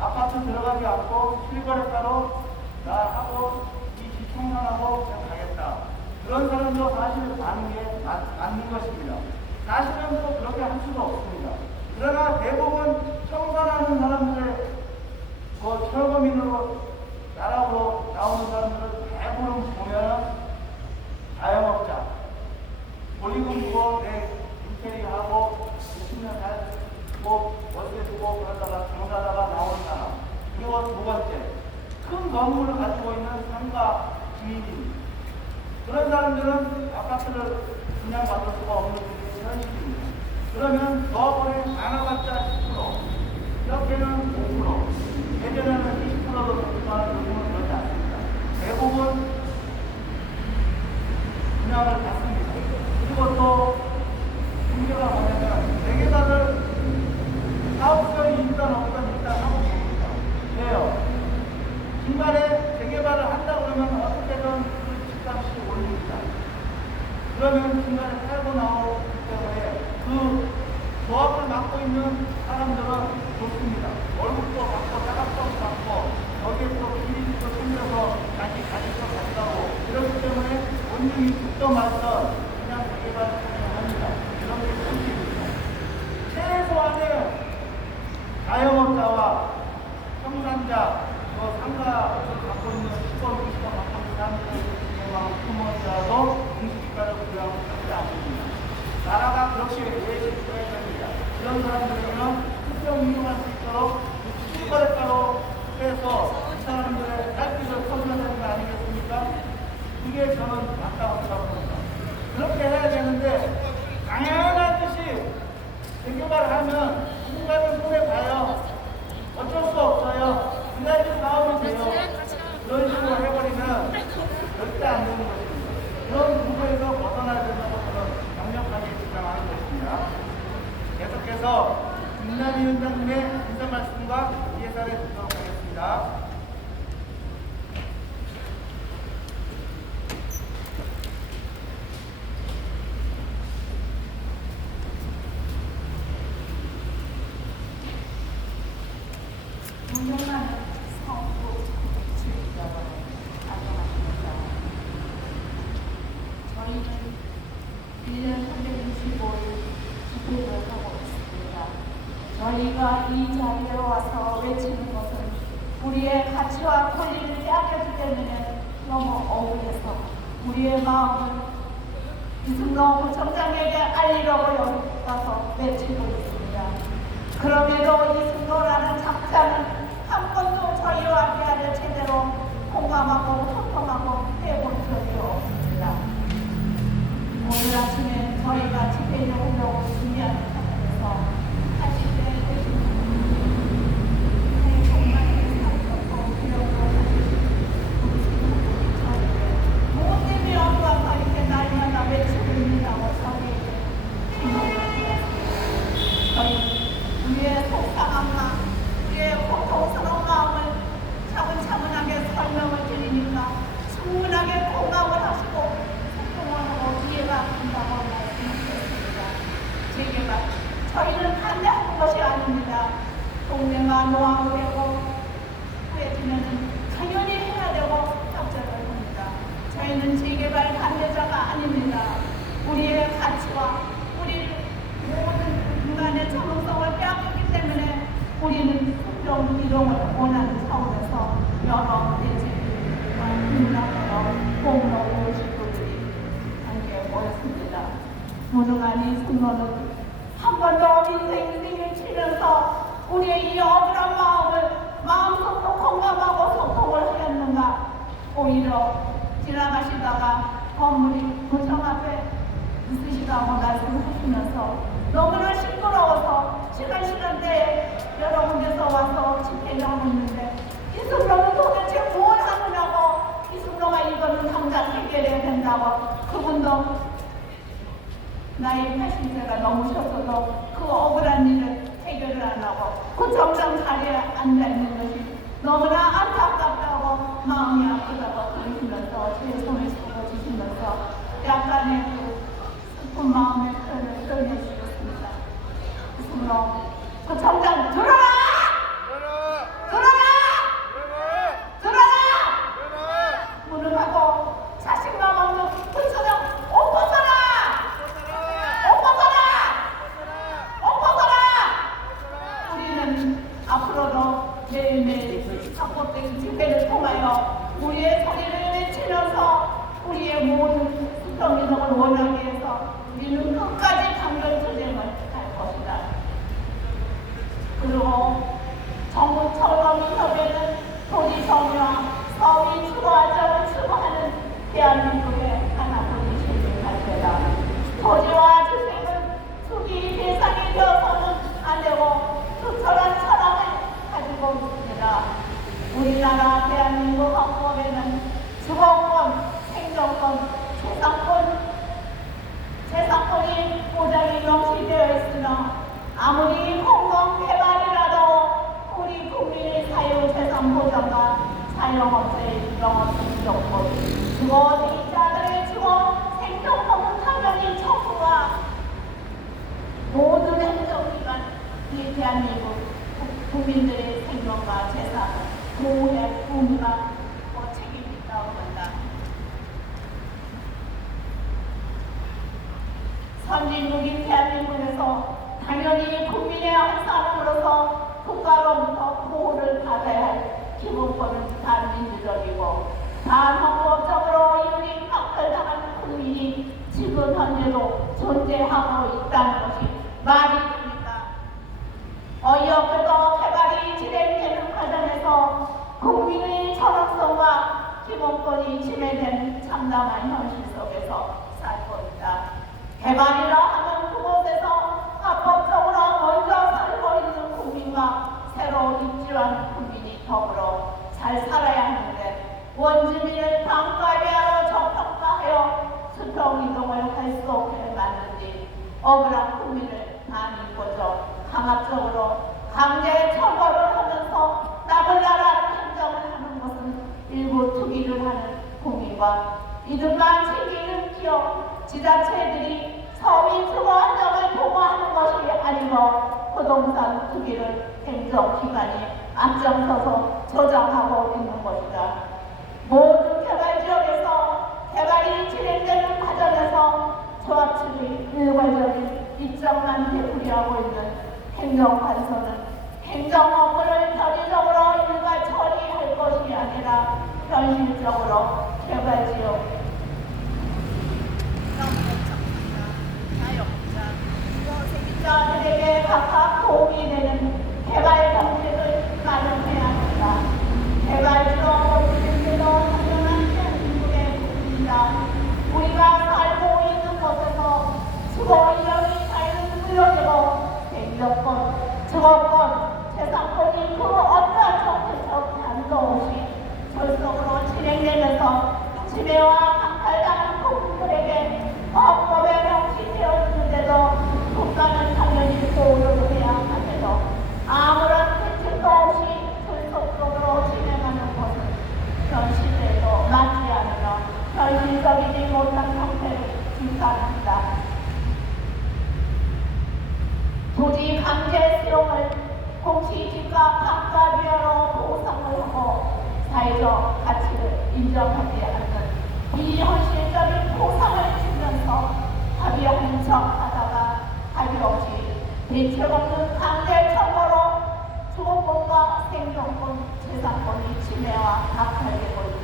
아파트 들어가지 않고 실거래가로 나 하고 이 집 청산하고 그냥 가겠다. 그런 사람도 사실 많은 게 맞는 것입니다. 사실은 또 그렇게 할 수가 없습니다. 그러나 대부분 청산하는 사람들의 철거민으로 나라로 나오는 사람들은 대부분 보면 자영업자 권리금 주고 내 인테리어하고 20년 살고 월세 주고 그러다가 장사하다가 나오는 사람. 그리고 두 번째 큰 건물을 가지고 있는 상가 주인입니다. 그런 사람들은 아파트를 분양받을 수가 없는 분들이 현실입니다. 그러면 저번에 많아봤자 10%, 이렇게는 5%, 예전에는 20%도 됐지만 요즘은 그렇지 않습니다. 대부분 분양을 받습니다. 그리고 또 문제가 뭐냐면 재개발을 사업성이 있던 없던 일단 하고 봅니다. 왜요? 중간에 재개발을 한다 그러면 어떻게든 그 집값이 올립니다. 그러면 중간에 팔고 나오기 때문에 그 조합을 맡고 있는 사람들은 좋습니다. 월급도 받고 자각도 받고 거기에 또 비리도 생겨서 자기 가지도 가져가고 그렇기 때문에 원룸이 죽던 말던 그냥 재개발을 합니다. 이런 게 좋습니다. 최소한의 자영업자와 생산자, 상가를 갖고 있는 10원, 20원 갖고 있는 사람들의 부모자도 공시지가를 부여하고 있지 않습니다. 나라가 그렇게 예시해야 됩니다. 이런 사람들에게는 특정 이용할 수 있도록 출거래가로 해서 이 사람들의 딸기를 터져야 되는 거 아니겠습니까? 그게 저는 안타깝다고 봅니다. 그렇게 해야 되는데 당연하듯이 재개발을 하면 누군가는 손해봐요. 어쩔 수 없어요. 그래야지 사업이 돼요. 그런 식으로 해버리면 절대 안 되는 것입니다. 그런 구조에서 벗어나야 된다고 저는 강력하게 주장하는 것입니다. 계속해서 김남희 위원장님의 인사 말씀과 예산에 듣도록 하겠습니다. 존경하는 성부 주의자분 안녕하십니까. 저희는 1년 365일 집회를 하고 있습니다. 저희가 이 자리에 와서 외치는 것은 우리의 가치와 권리를 빼앗겼기 때문에 너무 억울해서 우리의 마음을 이승동 구청장에게 알리려고 여기 와서 외치고 있습니다. 그럼에도 이승도라는 작자는 한 번도 저희와 대화를 제대로 공감하고 소통하고 해본 적이 없습니다. 오늘 아침에 저희가 집회를 하려고 준비하는 상황에서 80대 되신 분들이 정말 살펴보고 기억도 하시고 우리 친구들이 저에게 뭐 때문에 엄마가 이렇게 날마다 외치고 있느냐고 저에게 질문을 드렸습니다. 저희 우리의 속상한 마음, 우리의 고통스러운 마음을 차분차분하게 설명을 드리니까 충분하게 공감을 하시고 소통을 하고 이해가 된다고 말씀드렸습니다. 재개발, 저희는 반대하는 것이 아닙니다. 동네가 노후되고 후해지면 당연히 해야 되고 협조를 합니다. 저희는 재개발 반대자가 아닙니다. 우리의 가치와 우리 모든 인간의 정성을 빼앗겼기 때문에 우리는 특정 이동을 원하는 차원에서 여러 대책과 국민학교 공로 식구들이 함께 모였습니다. 무능한 이 승로는 한 번 더 민생을 치면서 우리의 이 억울한 마음을 마음속으로 공감하고 소통을 하였는가. 오히려 지나가시다가 건물이 구청 앞에 있으시다고 말씀하시면서 너무나 시끄러워서 시간대에 여러 군데서 와서 집회를 하고 있는데 이승로는 도대체 뭘 하느냐고 이승로가 이거는 당장 해결해야 된다고 그분도 나이 80세가 넘으셨어도 그 억울한 일을 해결을 안 하고 그 정상 자리에 앉아있는 것이 너무나 안타깝다고 마음이 아프다고 그러시면서 제 손을 잡아주시면서 약간의 그 슬픈 마음의 표현을 꺼내주셨습니다. 이승로 그 정장 들어라! 무능하고 자신감 없는 그 소령 옷 벗어라! 우리는 앞으로도 매일매일 사법적인 집회를 통하여 우리의 소리를 외치면서 우리의 모든 수평민족을 원하게 해서 우리는 끝까지 강변투쟁을 할 것이다. 그리고 정부 철거민협에는 토지 점유와 서민 주거안정을 추구하는 대한민국의 하나뿐인 실행할 때다. 토지와 주택은 투기 대상이 되어서는 안 되고 투철한 철학을 가지고 있습니다. 우리나라 대한민국 헌법에는 주거권, 생존권, 재산권이 보장이 명시 유보대자들을 주어 생존권을 타격인 정부와 모든 행정기관 이 대한민국 국민들의 생명과 재산을 보호할 의무가 책임이 있다고 한다. 선진국인 대한민국에서 당연히 국민의 한 사람으로서 국가로부터 보호를 받아야 할 기본권은 반민주적이고 반헌법적으로 이윤이 박탈당하는 국민이 지금 현재도 존재하고 있다는 것이 말이 됩니까? 어이없게도 개발이 진행되는 과정에서 국민의 철학성과 기본권이 침해된 참담한 현실 속에서 살고 있다. 개발이라 하면 그곳에서 합법적으로 먼저 살고 있는 국민과 새로 입주하는 국민이 더불어 잘 살아야 하는데 원주민을 방가비하러 저평가하여 수평이동을 할 수 없게 만든지 억울한 국민을 반인고적 강압적으로 강제 처벌을 하면서 나불나라 행정을 하는 것은 일부 투기를 하는 국민과 이들만 챙기는 기업 지자체들이 서민 주거 안정을 보호하는 것이 아니고 부동산 투기를 행정기관이 앞장서서 조장하고 있는 것이다. 모든 개발지역에서 개발이 진행되는 과정에서 조합측의 일괄적인 입장만 되풀이하고 있는 행정관서는 행정 업무를 편의적으로 일괄 처리할 것이 아니라 현실적으로 개발지역 자들에게 각각 도움이 되는 개발 정책을 마련해야 한다. 개발지로 모두에게도 당연한 대한민국의 국민이다. 우리가 살고 있는 곳에서 주거 인력이 자유는 무력이고 생존권, 주거권, 재산권이 그 어떠한 정책적 단도 없이 절속으로 진행되면서 지배와 강탈당하는 국민들에게 법법에 명시되어 있는데도 국가는 당연히 보호를 해야 하면서 아무런 대책도 없이 불속적으로 진행하는 것은 현실에도 맞지 않으며 현실적이지 못한 형태를 비판합니다. 부지 강제 수용을 공시지가 판가비하로 보상을 하고 사회적 가치를 인정하지 않는 비현실적인 보상을 주면서 합의하는 척하다가 합의 없이 대책 없는 강제 처벌로 주거권과 생존권, 재산권이 침해와 박탈되고 있는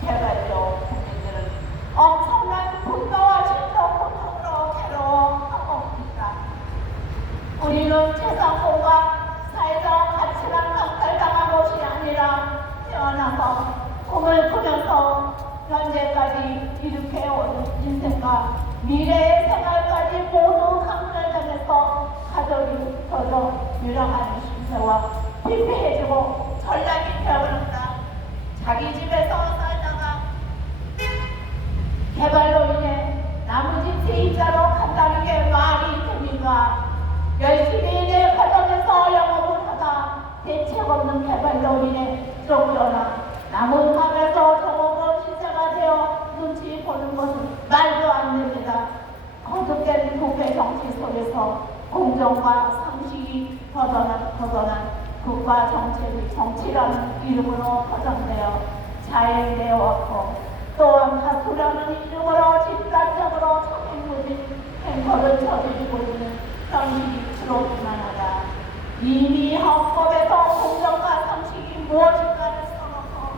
개발지역 국민들은 엄청난 분노와 심정 고통으로 괴로워하고 있다. 우리는 재산권과 사회적 가치만 박탈당한 것이 아니라 태어나서 꿈을 꾸면서 현재까지 이렇게 온 인생과 미래의 생활까지 모두 강탈당해서 가족이 더더 유랑하는 신세와 피폐해지고 전락이 되어버렸다. 자기 집에서 살다가 개발로 인해 나무집 세입자로 간다는 게 말이 됩니까? 열심히 내 가정에서 영업을 하다 대책 없는 개발로 인해 쫓겨나 남은 밤에서 정업으로 시세가 되어 눈치 보는 것은 말도 안 됩니다. 거듭된 부패 정치 속에서 공정과 상식이 허전한 국가 정책이 정치라는 이름으로 포장되어 자행되어왔고 또한 다수라는 이름으로 집단적으로 자행무진 행거를 저지르고 있는 현실이 부럽기만 하다. 이미 헌법에서 공정과 상식이 무엇인가를 써놓고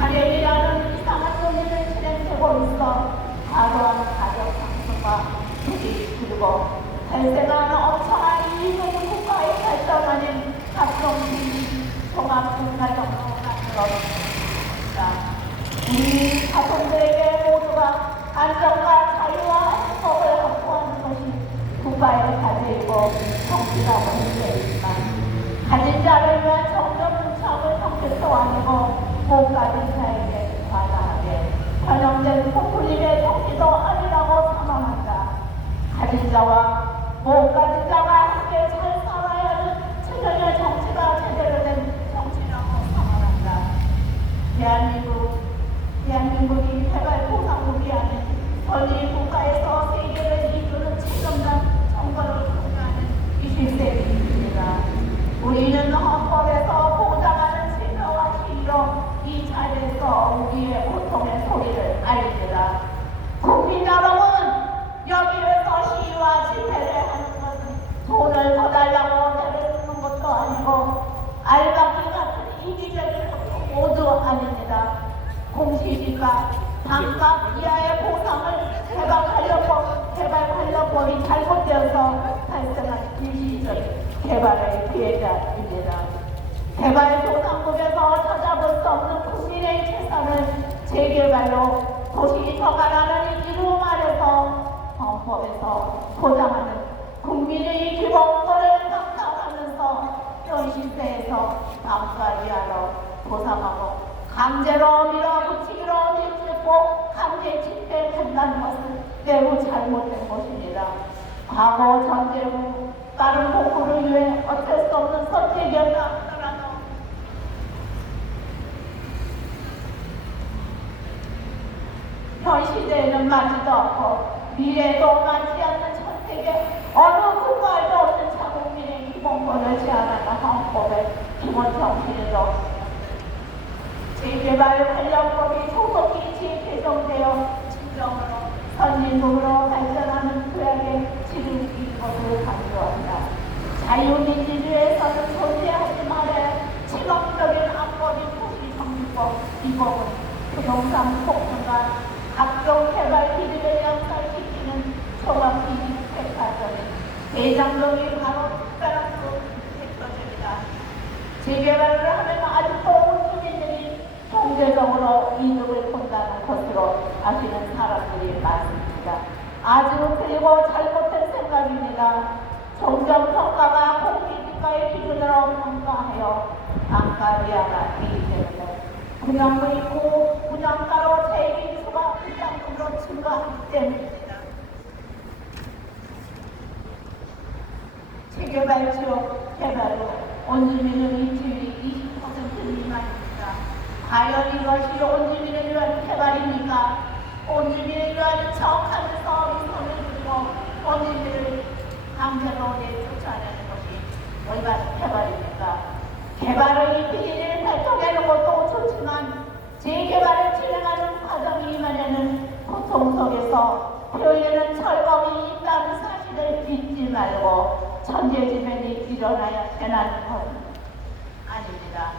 가령이라는 이상한 논리를 진행되고 있어 과도한 가격 상승과 투기 그리고 발생하는 엄청난 이익은 국가의 발전 아닌 각종 종합국가정으로 만들어졌습니다. 우리 자손들에게 모두가 안정과 자유와 행복을 확보하는 것이 국가의 과제이고 정치라고 했지만 가진 자를 위한 정정문착을 정책도 아니고 못 가진 자에게 과다하게 편향된 포퓰리즘의 정치도 아니라고 사망한다. 가진 자와 못 가진 자가 함께 잘 살아야 하는 계실까? 반값 이하의 보상을 개발 관련법이 잘못되어서 발생한 일시적 개발의 피해자입니다. 개발소상국에서 찾아볼 수 없는 국민의 재산을 재개발로 도시 터가라는 이루 말해서 헌법에서 보장하는 국민의 기본권을 박탈하면서 현 시대에서 방관위하러 보상하고 강제로 밀어붙이기로 뒤집고 강제 집행한다는 것은 매우 잘못된 것입니다. 과거 전쟁 후 빠른 복구를 위해 어쩔 수 없는 선택이었다 하더라도 현 시대에는 맞지도 않고 미래도 맞지 않는 선택에 어느 국가에도 없는 자국민의 기본권을 제한하는 헌법의 기본 정신이죠. 재개발 관련법이 소속이 재개정되어 진정으로 선진국으로 발전하는 구약의 지름길 것을 강조한다. 자유민주주의에서는 존재하지 말아야 치명적인 악법인 도시정비법 이 법은 부동산 폭등과 각종 개발 기득을 양산시키는 종합기기 백화점인 대장동이 바로 특별한 대표적이다. 재개발을 하면 아직도 온 주민들이 경제적으로 이득을 본다는 것으로 아시는 사람들이 많습니다. 아주 그리고 잘못된 생각입니다. 정정평가가 공기지가의 기준으로 평가하여 안가리아가 있기 때문에 분양도 있고 분양가로 재임수가 분양금으로 증가하기 때문입니다. 재개발 지역 개발로 원주민은 입주율이 20% 미만입니다. 과연 이것이 온주민을 위한 개발입니까? 온주민을 위한 척하면서 손을 들고 온주민을 강제로 내쫓아내는 것이 얼마나 개발입니까? 개발의 비리를 발동하는 것도 좋지만 재개발을 진행하는 과정이 임하려는 고통 속에서 표현은 철거이 있다는 사실을 잊지 말고 천재지변이 일어나야 되는 것은 아닙니다.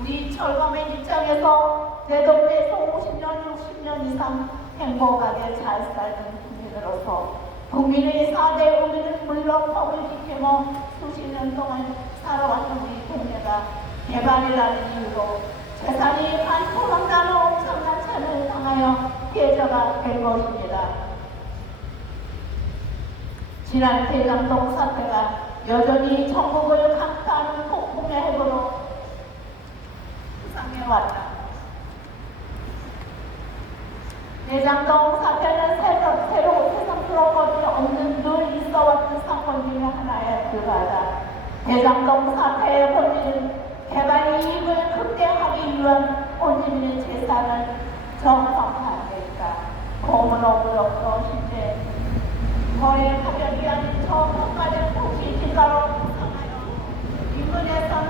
우리 철거민 입장에서 내 동네에서 50년, 60년 이상 행복하게 잘 살던 국민으로서 국민의 4대 우리는 물론 법을 지키고 수십 년 동안 살아왔던 우리 동네가 개발이라는 이유로 재산이 반토막나는 엄청난 차를 당하여 피해자가 된 것입니다. 지난 대장동 사태가 여전히 전국을 강타하는 폭풍의 핵으로 상해왔다. 대장동 사태는 새로 세상스러운 것이 없는 늘 있어왔던 사건 중에 하나에 불과하다. 대장동 사태의 본질은 개발 이익을 극대화하기 위한 온주민의 재산을 정상화한 데있다. 고문어부로서 실제 거래 가격이 아닌 저평가된 도시 지가로 구성하여 인근에서는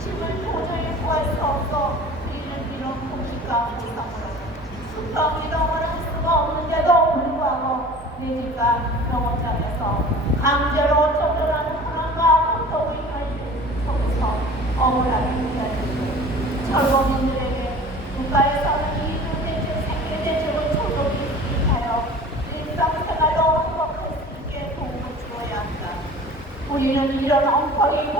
집을 도저히 구할 수 없어 우리는 이런 도시가 구성으로 수평 이동을 할 수가 없는데도 불구하고 내 집과 영업장에서 강제로 쫓겨나는 불안과 고통을 가지고서 억울하게 느껴지고 철거민들에게 국가에서는 이주대책, 생계대책을 초조히 수립하여 일상생활도 행복할 수 있게 도움을 주어야 한다. 우리는 이런 엉터리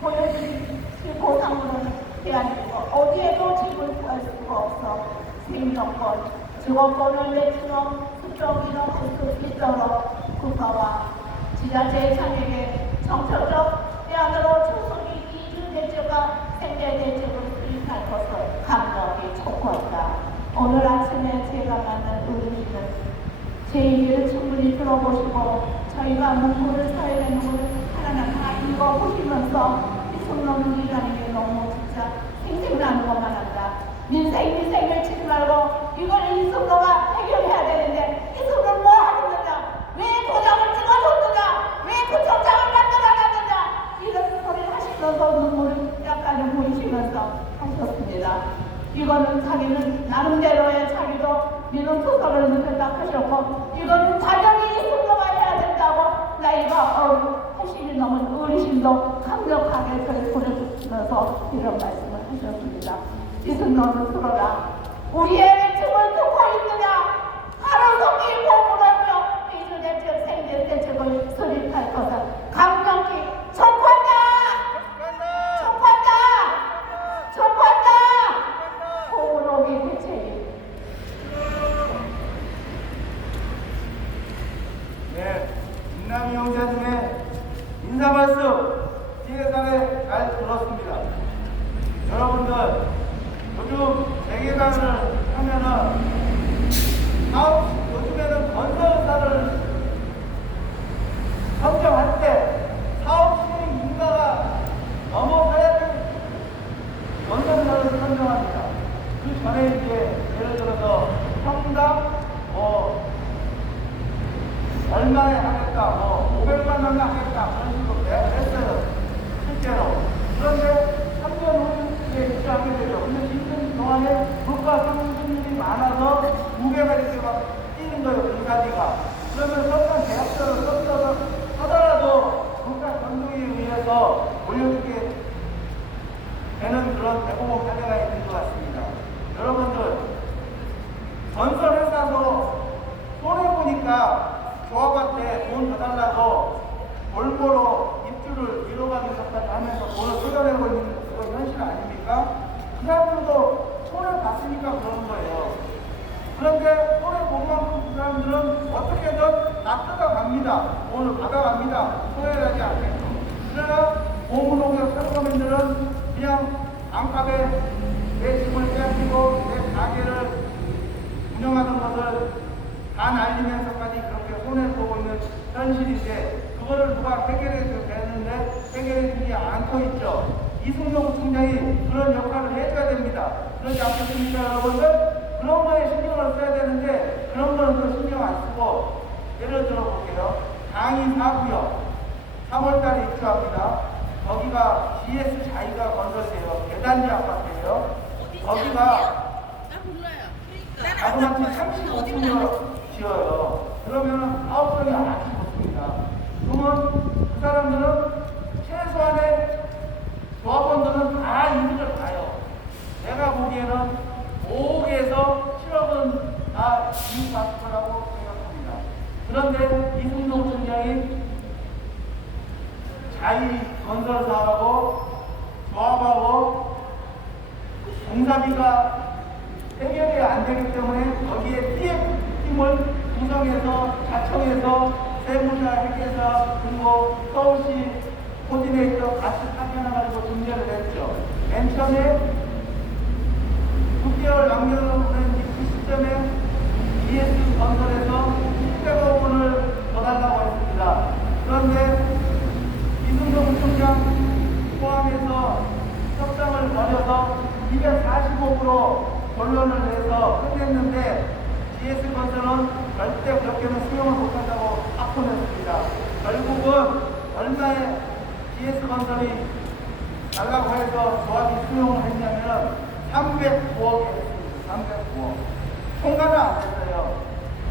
보여진 보상으로는 대한민국 어디에도 집을 구할 수가 없어 생명권, 직원권을 내처럼 수정이나 할 수 있도록 국가와 지자체 장에게 정책적 대안으로 초성이 이주대책과 생계대책을 수립할 것을 강력히 촉구한다. 오늘 아침에 제가 만난 어르신은 제 얘기를 충분히 들어보시고 저희가 문구를 사용하는 것을 하나하나 다 읽어보시면서 이성론이라는 게 너무 진짜 생생나는 것만 한다. 민생을 치지 말고 이걸 이성론가 해결해야 되는데 이성론 뭐 하는 거냐? 왜 도장을 찍어줬느냐? 왜 구청장을 만들어놨느냐? 이런 소리를 하시면서 눈물을 약간은 보이시면서 하셨습니다. 이거는 자기는 나름대로의 자기도 민원소설을 느꼈다 하셨고 이거는 당연히 이성론가 해야 된다고 나이가 훨씬 넘은 어르신도 강력하게 보내주면서 이런 말씀을 하셨습니다. 지금 너는 들어라. 우리의 외침을 듣고 있느냐? 하루속히 보물하며 이전의 저 생전 대책을 수립할 것을 강력히 촉구한다. 촉구한다. 보물오기 대책이. 네, 김남희 형제님의 인사 말씀 기획안에 잘 들었습니다. 여러분들 요즘 재개발을 하면은 요즘에는 건설사를 선정할 때 사업 시행 인가가 넘어가야 될 건설사를 선정합니다. 그 전에 이제 예를 들어서 평당 얼마에 하겠다, 500만 원에 하겠다, 그런 식으로 계약을 했어요. 실제로. 그런데 3년 후에 입주하게 되죠. 근데 지금 동안에 물가 상승률이 많아서 무게가 이렇게 막 뛰는 거예요, 공사비가. 그러면 설상 계약서를 썼어도 하더라도 물가 변동에 의해서 올려주게 되는 그런 대부분 사례가 있는 것 같습니다. 여러분들, 건설회사도 손해보니까 조합한테 돈 더 달라고 골고루 입주를 이뤄가면서까지 하면서 돈을 쏟아내고 있는 그건 현실 아닙니까? 그 사람들도 손해봤으니까 그런 거예요. 그런데 손해본 만큼 그 사람들은 어떻게든 납득어갑니다. 돈을 받아갑니다. 소외하지 않게끔. 그러나 고무농협 상업인들은 그냥 안값에 내 집을 빼앗기고 내 가게를 운영하는 것을 다 날리면서까지 그렇게 손해를 보고 있는 현실인데 그거를 누가 해결해 줘야 되는데 해결해 주지 않고 있죠. 이승용 총장이 그런 역할을 해줘야 됩니다. 그러지 않겠습니까, 여러분들? 그런 거에 신경을 써야 되는데 그런 거는 또 신경 안 쓰고 예를 들어 볼게요. 강의 4구역 3월달에 입주합니다. 거기가 GS 자이가 건설돼요. 대단지 아파트예요. 거기가 자그마치 35층을 지어요. 그러면 사업성이 아주 좋습니다. 그러면 그 사람들은 최소한의 조합원들은 다 이득을 봐요. 내가 보기에는 5억에서 7억은 다 이익 받을 거라고 생각합니다. 그런데 이승용 총장이 자이 건설사하고 조합하고 공사비가 해결이 안 되기 때문에 거기에 TF팀을 구성해서 자청해서 세무사, 회계사 그리고 서울시 코디네이터 같이 파견해가지고 준비를 했죠. 맨 처음에 6개월 남겨놓은 그 시점에 GS 건설에서 700억 원을 더 달라고 했습니다. 그런데 이승용 총장 포함해서 협상을 벌여서 245억으로 결론을 내서 끝냈는데 GS건설은 절대 그렇게는 수용을 못한다고 확언했습니다. 결국은 얼마에 GS건설이 달라고 해서 조합이 수용을 했냐면 309억에 했습니다. 309억. 통과는 안 됐어요.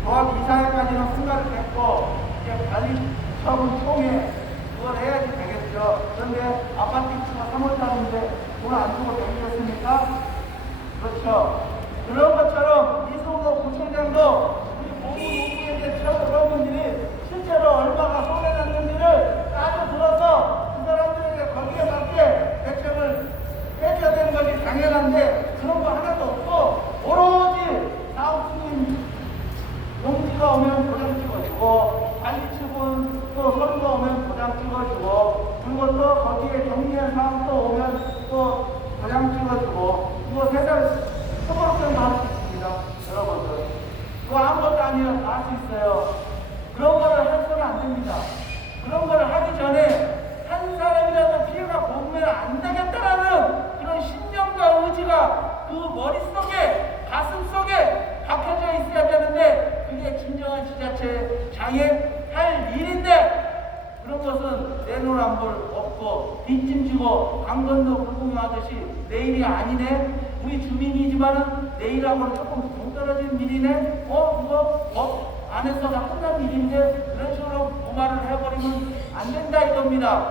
조합 이사회까지는 통과를 했고 이제 관리처분 총회 그걸 해야지 되겠죠. 그런데 아파트 입주가 3월달인데 돈 안 주고 되겠습니까? 그렇죠. 그런 것처럼 이승호 구청장도 우리 보훈노동에 여러분들이 실제로 얼마가 손해났는지를 따져 들어서 그 사람들에게 거기에 맞게 대책을 해줘야 되는 것이 당연한데 그런 거 하나도 없고 오로지 사업 승인 용지가 오면 도장 찍어주고 관리처분 또 서류가 오면 도장 찍어주고 그리고 또 거기에 정리한 사항 또 오면 또 도장 찍어주고 이거 세상 서버럭정도 할 수 있습니다. 여러분들 그거 아무것도 아니에요. 다 할 수 있어요. 그런 거를 해서는 안 됩니다. 그런 거를 하기 전에 한 사람이라도 피해가 보면 안 되겠다라는 그런 신념과 의지가 그 머릿속에 가슴속에 박혀져 있어야 되는데 그게 진정한 지자체 장애 할 일인데 그런 것은 내노란불 없고 뒷짐지고 강건도 불공하듯이 내일이 아니네 우리 주민이지만은 내일하고는 조금 동떨어진 일이네 이거 안 해서 다 끝난 일인데 그런 식으로 무마를 해버리면 안 된다 이겁니다.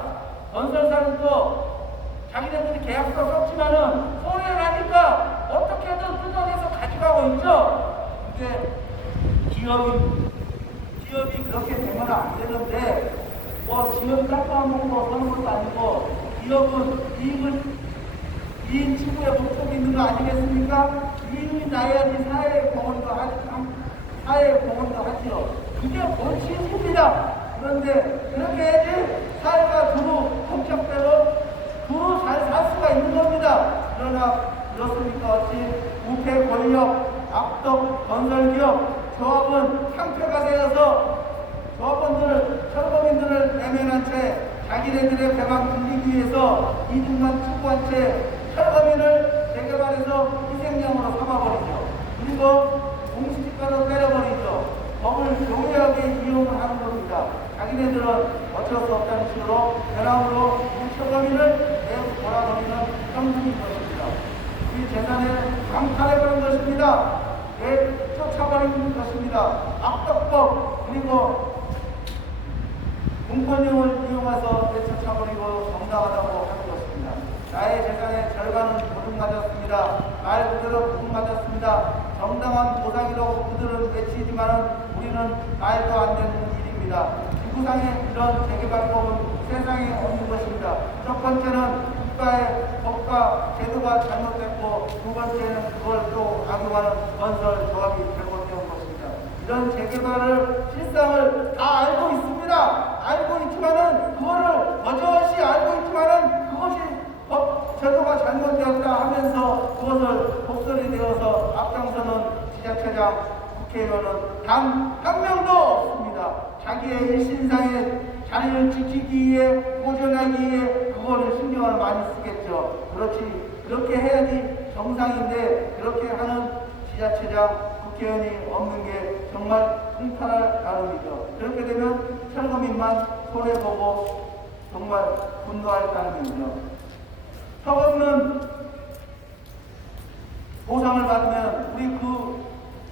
건설사는 또 자기네들이 계약서 썼지만은 손해를 하니까 어떻게든 뜯어내서 가져가고 있죠. 이게 기업이 그렇게 되면 안 되는데, 기업이 짝꿍 먹고 서는 것도 아니고, 기업은 이인 추구의 목적이 있는 거 아니겠습니까? 이인이 나야지 사회의 공헌도 하지요. 이게 본심입니다. 그런데 그렇게 해야지 사회가 두루 성격대로 두루 잘 살 수가 있는 겁니다. 그러나 그렇습니까? 어찌 우패 권력, 악덕 건설기업, 조합은 상폐가 되어서 조합원들을, 철거민들을 내면한 채 자기네들의 배만 불리기 위해서 이득만 추구한 채 철거민을 재개발해서 희생양으로 삼아버리죠. 그리고 공시지가로 때려버리죠. 법을 교묘하게 이용을 하는 겁니다. 자기네들은 어쩔 수 없다는 식으로 배낭으로 철거민을 몰아버리는 형국인 것입니다. 우리 재산을 강탈해버린 것입니다. 쫓아버린 것입니다. 악덕법, 그리고 공권력을 이용해서 내쫓아버리고 정당하다고 하는 것입니다. 나의 재산의 절반은 도둑맞았습니다. 말 그대로 도둑맞았습니다. 정당한 보상이라고 그들은 외치지만 우리는 말도 안 되는 일입니다. 지구상에 이런 재개발법은 세상에 없는 것입니다. 첫 번째는 국가의 법과 제도가 잘못됐고, 두 번째는 그걸 또 악용하는 건설 조합이 잘못된 것입니다. 이런 재개발을 실상을 다 알고 있습니다. 알고 있지만은 그거를 어저씨 알고 있지만은 그것이 법 제도가 잘못되었다 하면서 그것을 목소리 내어서 앞장서는 지자체장, 국회의원은 단 한 명도 없습니다. 자기의 일신상의 자리를 지키기 위해, 보존하기 위해 그거를 신경을 많이 쓰겠죠. 그렇지, 그렇게 해야지 정상인데 그렇게 하는 지자체장, 국회의원이 없는 게 정말 통탄할 나름이죠. 그렇게 되면 철거민만 손해보고 정말 분노할 따름이죠. 턱없는 보상을 받으면 우리 그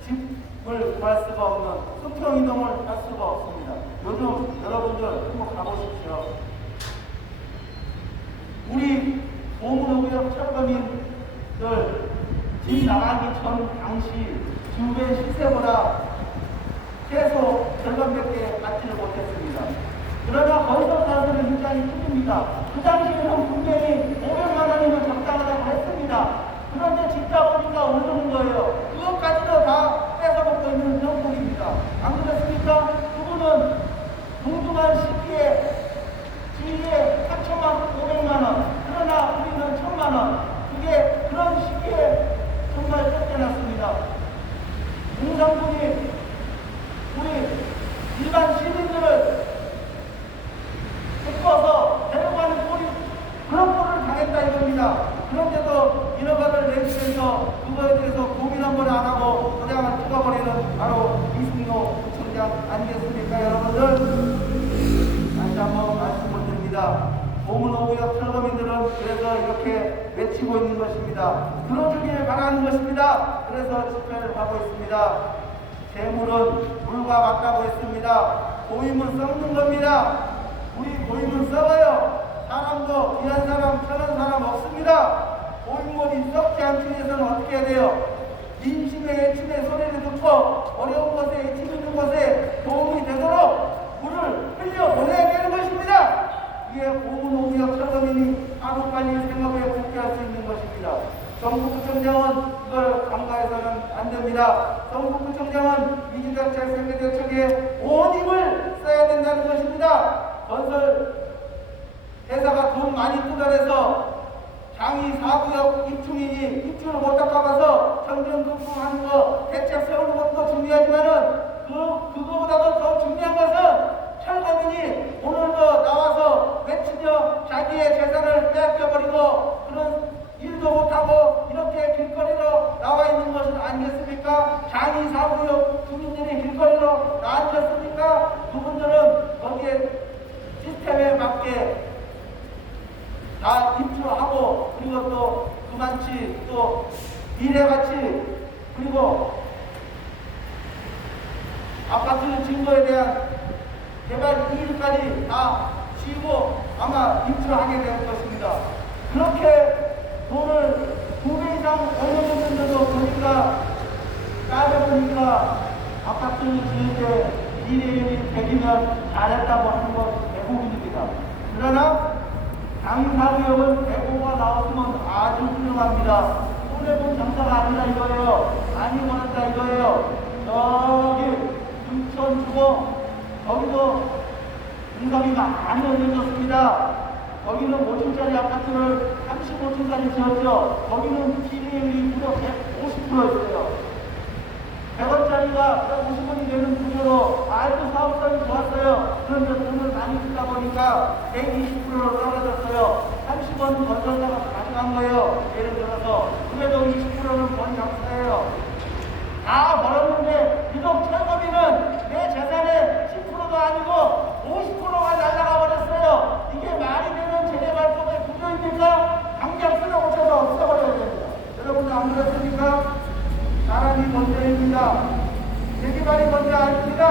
집을 구할 수가 없는, 수평이동을 할 수가 없습니다. 요즘 여러분들 한번 가보십시오. 우리 보문호구역 철거민들 집 나가기 전 당시 주변 시세보다 최소 절반밖에 받지를 못했습니다. 그러나 건설 사업은 굉장히 크습니다. 그 당시에는 분명히 500만 원이면 적당하다고 했습니다. 그런데 짓다 보니까 오르는 거예요. 그것까지도 다 뺏어먹고 있는 정국입니다. 안 그렇습니까? 그분은 동등한 시기에 지위에 4천만 원, 500만 원, 그러나 우리는 1,000만 원. 그게 그런 시기에 정말 쫓겨났습니다. 공산군이 우리 일반 시민들을 묶어서 데려가는 그런 꼴을 당했다 이겁니다. 그런데도 인허가를 내주면서 그거에 대해서 고민 한 번 안 하고 그냥 죽어버리는 바로 이승로 부총장 아니겠습니까, 여러분들? 다시 한번 말씀을 드립니다. 보문호구역 철거민들은 그래서 이렇게 외치고 있는 것입니다. 들어주길 바라는 것입니다. 그래서 집회를 하고 있습니다. 재물은 물과 같다고 했습니다. 고임은 썩는 겁니다. 우리 고임은 썩어요. 사람도 귀한 사람, 편한 사람 없습니다. 고인물이 썩지 않기 위해서는 어떻게 해야 돼요? 민심의 애침의 소리를 듣고 어려운 것에 애침 있는 것에 도움이 되도록 물을 흘려 보내야 되는 것입니다. 이게 보문호구역 철거민이 하루빨리 생업에 복귀할 수 있는 것입니다. 정부구청장은 이걸 간과해서는 안 됩니다. 정부구청장은 이주택 생계대책에 온 힘을 써야 된다는 것입니다. 건설 회사가 돈 많이 투자해서 장이 4구역 입주민이 입주를 못 닦아가서 정전급부하는 거 대책 세우는 것도 중요하지만은 그거보다도 더 중요한 것은 철거민이 오늘도 나와서 외치며 자기의 재산을 빼앗겨버리고 그런 일도 못하고 이렇게 길거리로 나와 있는 것은 아니겠습니까? 장이 4구역 주민들이 길거리로 나앉았습니까? 그분들은 거기에 시스템에 맞게 다 입주하고 그리고 또 그만치 또 미래가치 그리고 아파트 증거에 대한 개발 이익까지 다 지고 아마 입주하게 될 것입니다. 그렇게 돈을 2배 이상 올려줬는데도 보니까 따져보니까 아파트 지을 때 비례율이 100이면 잘했다고 하는 건 대부분입니다. 그러나 당사구역은 105가 나왔으면 아주 훌륭합니다. 손해본 장사가 아니라 이거예요. 많이 벌었다 이거예요. 저기 금천 주거 거기도 공사비가 많이 올려졌습니다. 거기는 5층짜리 아파트를 35층까지 지었죠. 거기는 비례율이 무려 150%였어요. 100원짜리가 150원이 되는 구조로 아주 사업성이 좋았어요. 그런데 돈을 많이 쓰다 보니까 120%로 떨어졌어요. 30원 건설자가 가져간 거예요. 예를 들어서. 그래도 20%는 번 장사예요. 다 벌었는데 비록 철거비는 내 재산의 10%도 아니고 50%가 날아가 버렸어요. 이게 말이 되는 재개발법의 구조입니까? 당장 쓰러 고쳐서 없애버려야 됩니다. 여러분들 안 그렇습니까? 사람이 문제입니다. 재개발이 먼저 아닙니다.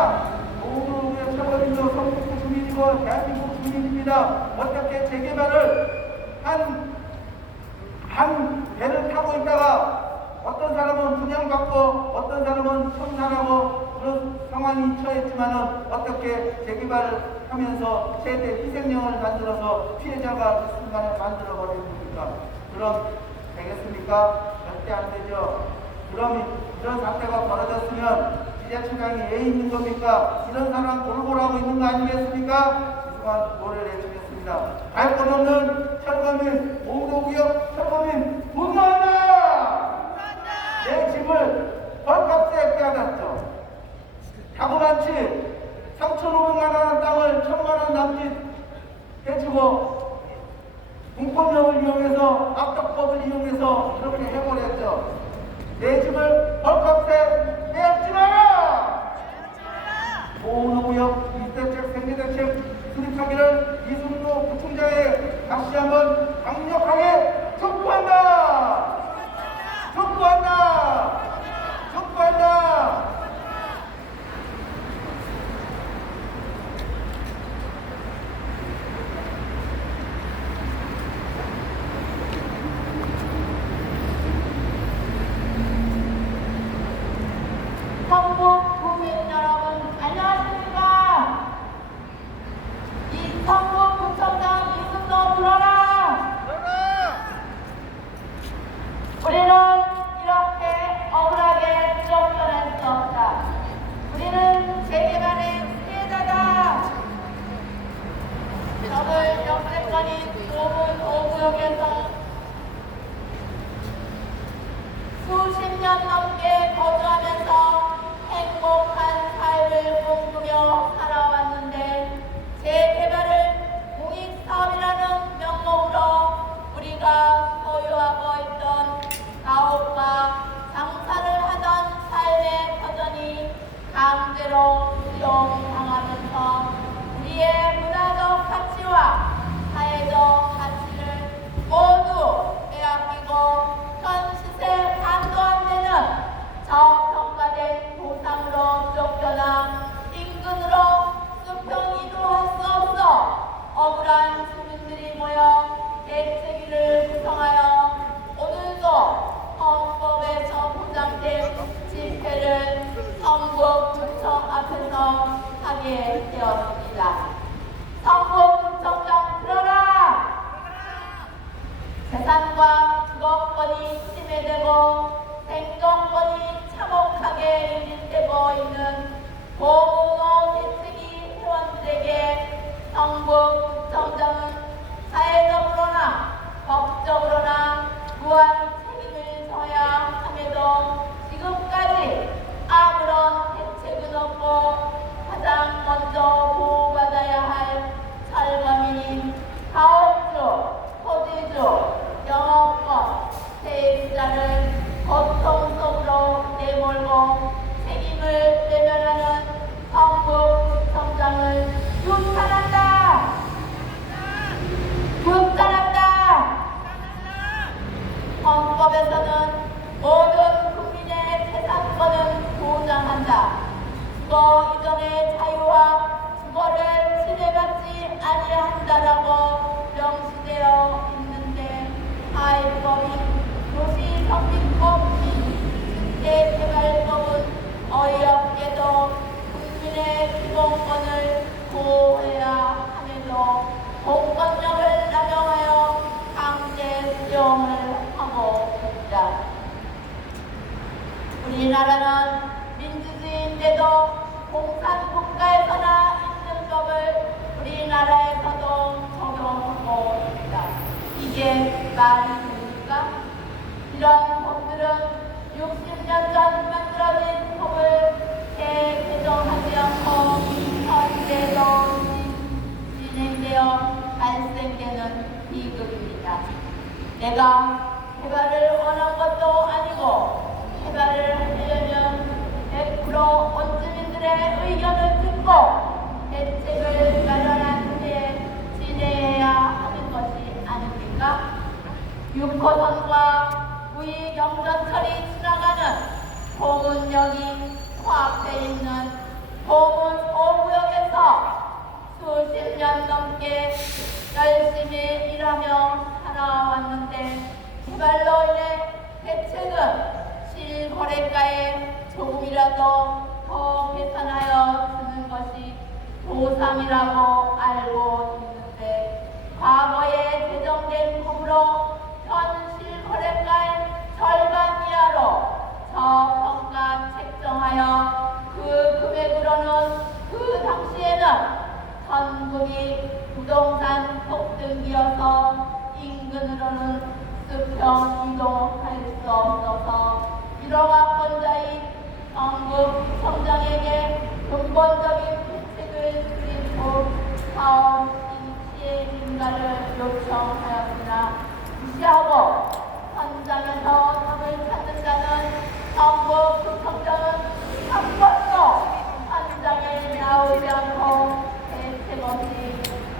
오늘의 철거민도 성북구 주민이고 대한민국 주민입니다. 어떻게 재개발을 한 배를 타고 있다가 어떤 사람은 분양받고 어떤 사람은 청산하고 그런 상황이 처했지만은 어떻게 재개발을 하면서 최대 희생령을 만들어서 피해자가 그 순간에 만들어 버립니까? 그럼 되겠습니까? 절대 안 되죠. 그럼 이런 사태가 벌어졌으면 지자체장이 왜 있는 겁니까? 이런 사람 돌보라고 있는 거 아니겠습니까? 죄송한 노래를 해주겠습니다. 갈 것 없는 철거민, 공도구역 철거민 분노한다! 내 집을 헐값에 빼앗았죠. 자그마치 3,500만 원 땅을 1,000만 원 남짓 해주고 공권력을 이용해서 악덕법을 이용해서 그렇게 해버렸죠. 내 집을 헐값에 빼앗지 마라! 보호구역 일대책 생계대책 수립하기를 이승로 부총장에 다시 한번 강력하게 촉구한다! 촉구한다! 촉구한다! 성북 국민 여러분 안녕하십니까? 이 성북 구청장 이승로 불어라! 우리는 이렇게 억울하게 쫓겨날 수 없다. 우리는 재개발의 피해자다. 저들 역세권인 좁은 5구역에서 수십 년 넘게 거주하면서 행복한 삶을 꿈꾸며 살아왔는데 재개발을 공익사업이라는 명목으로 우리가 소유하고 있던 사업과 장사를 하던 삶의 터전이 강제로 수용당하면서 우리의 문화적 가치와 사회적 가치를 모두 빼앗기고 현 시세 반도 안 되는 저평가된 도상으로 쫓겨나 인근으로 수평 이동할 수 없어 억울한 주민들이 경비법 신체개발법은 어이없게도 국민의 기본권을 보호해야 함에도 공권력을 남용하여 강제 수용을 하고 있다. 우리나라는 민주주의인데도 공산국가에서나 있는 법을 우리나라에서도 적용하고 있다. 이게 말이 됩니까? 이런 법들은 60년 전 만들어진 법을 개정하지 않고 현재도 진행되어 발생되는 비극입니다. 내가 개발을 원한 것도 아니고 개발을 하려면 100% 원주민들의 의견을 듣고 대책을 마련한 후에 진행해야 하는 것이 아닙니까? 6호선과 우이경전철이 지나가는 보문역이 코앞에 있는 보문 5구역에서 수십 년 넘게 열심히 일하며 살아왔는데 개발로 인해 대책은 실거래가에 조금이라도 더 계산하여 주는 것이 보상이라고 알고 있는데 과거에 제정된 법으로 현 실거래가의 절반 이하로 저평가 책정하여 그 금액으로는 그 당시에는 전국이 부동산 폭등기여서 인근으로는 수평 이동할 수 없어서 1억원자인 정부청장에게 근본적인 대책을 그린 후 사업 인시의 인가를 요청하였으나 무시하고 현장에서 답을 찾는다는 정부청장은 한 번도 현장에 나오지 않고 대책 없이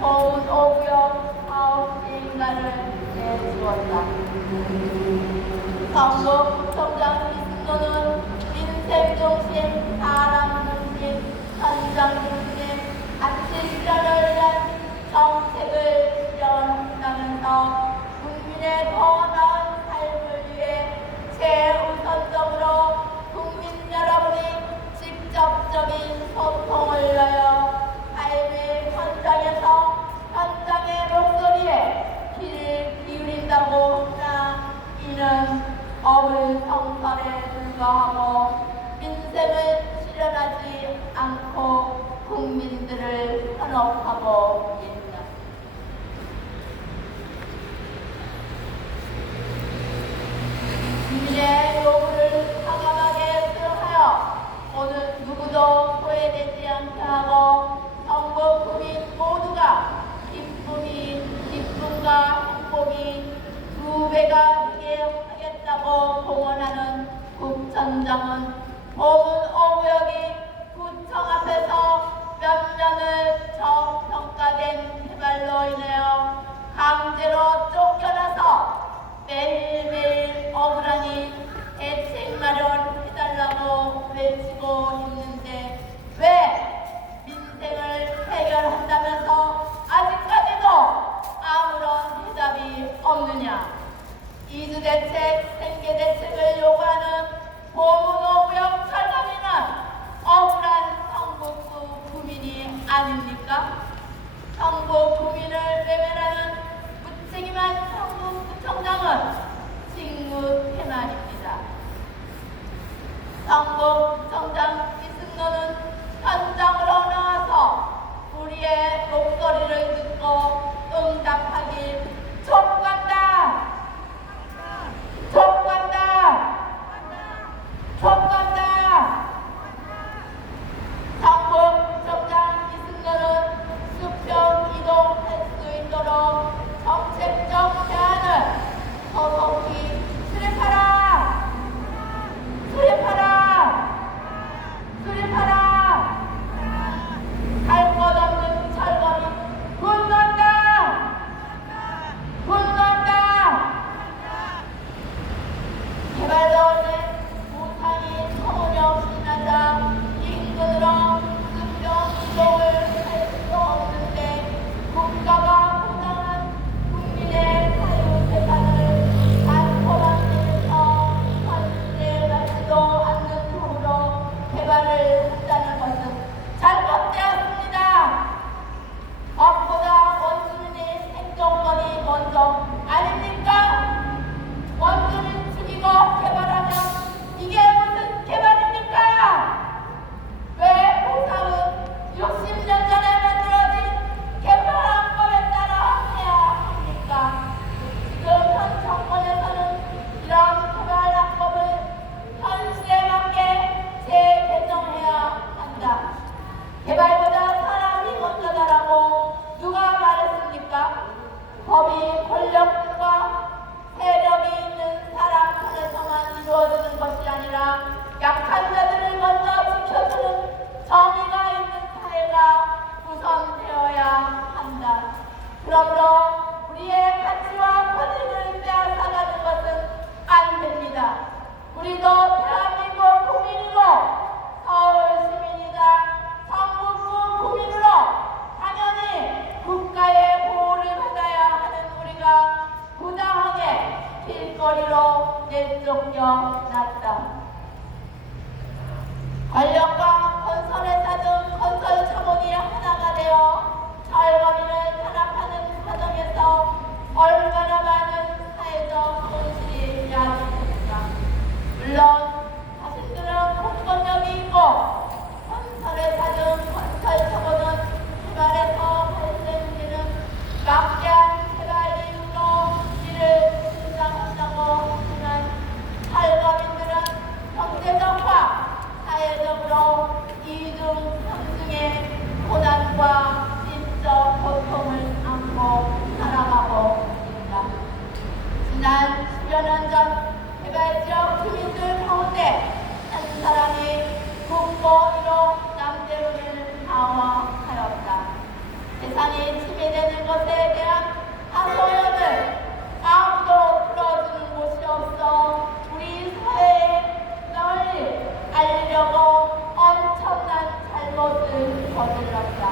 보은 5구역 사업 인가를 내주었다. 정부청장 이승노는 민생 중심, 사람 중심, 현장 중심, 아침 실현을 위한 정책을 실현한다면서 국민의 더 나은 삶을 위해 최우선적으로 국민 여러분이 직접적인 소통을 위하여 삶의 현장에서 현장의 목소리에 귀를 기울인다고 하나 이는 어불성설에 불과하고 민생을 실현하지 않고 국민들을 현혹하고 있다. 국민의 요구를 과감하게 수용하여 오늘 누구도 소외되지 않게 하고 전국 국민 모두가 기쁨과 행복이 2배가 되게 하겠다고 공언하는 국천장은 보문 5구역이 구청 앞에서 면면을 저평가된 개발로 인하여 강제로 쫓겨나서 매일매일 억울하니 대책 마련해달라고 외치고 있는데 왜 민생을 해결한다면서 아직까지도 아무런 대답이 없느냐. 이주대책, 생계대책을 요구하는 보문 5구역 철거민은 억울한 성북구 구민이 아닙니까? 성북 구민을 외면하는 무책임한 성북구청장은 직무태만입니다. 성북구청장 이승노는 현장으로 나와서 우리의 목소리를 듣고 응답하길 촉구한다. 촉구한다. 촉구한다. 성북구청장 이승노는 수평 이동할 수 있도록 정책적 대안을 소속히 수립하라. 수립하라. 길거리로 내쫓겨났다. 권력과 건설회사 등 건설 자본이 하나가 되어 철거민을 탄압하는 과정에서 얼마나 많은 사회적 손실이 야기됐을까. 물론 자신들은 공권력이 있고 건설회사 등 건설 자본은 개발에서 발생되는 막대한 개발 이유로 이를 주장한다고 하지만 철거민들은 경제적과 사회적으로 이중 상승의 고난과 심적 고통을 안고 살아가고 있다. 지난 10여 년 전 개발지역 주민들 가운데 한 사람이 국보위로 남대문을 방어하였다. 재산이 침해되는 것에 대한 하소연을 아무도 들어주는 곳이 없어 우리 사회에 널리 알리려고 엄청난 잘못을 저질렀다.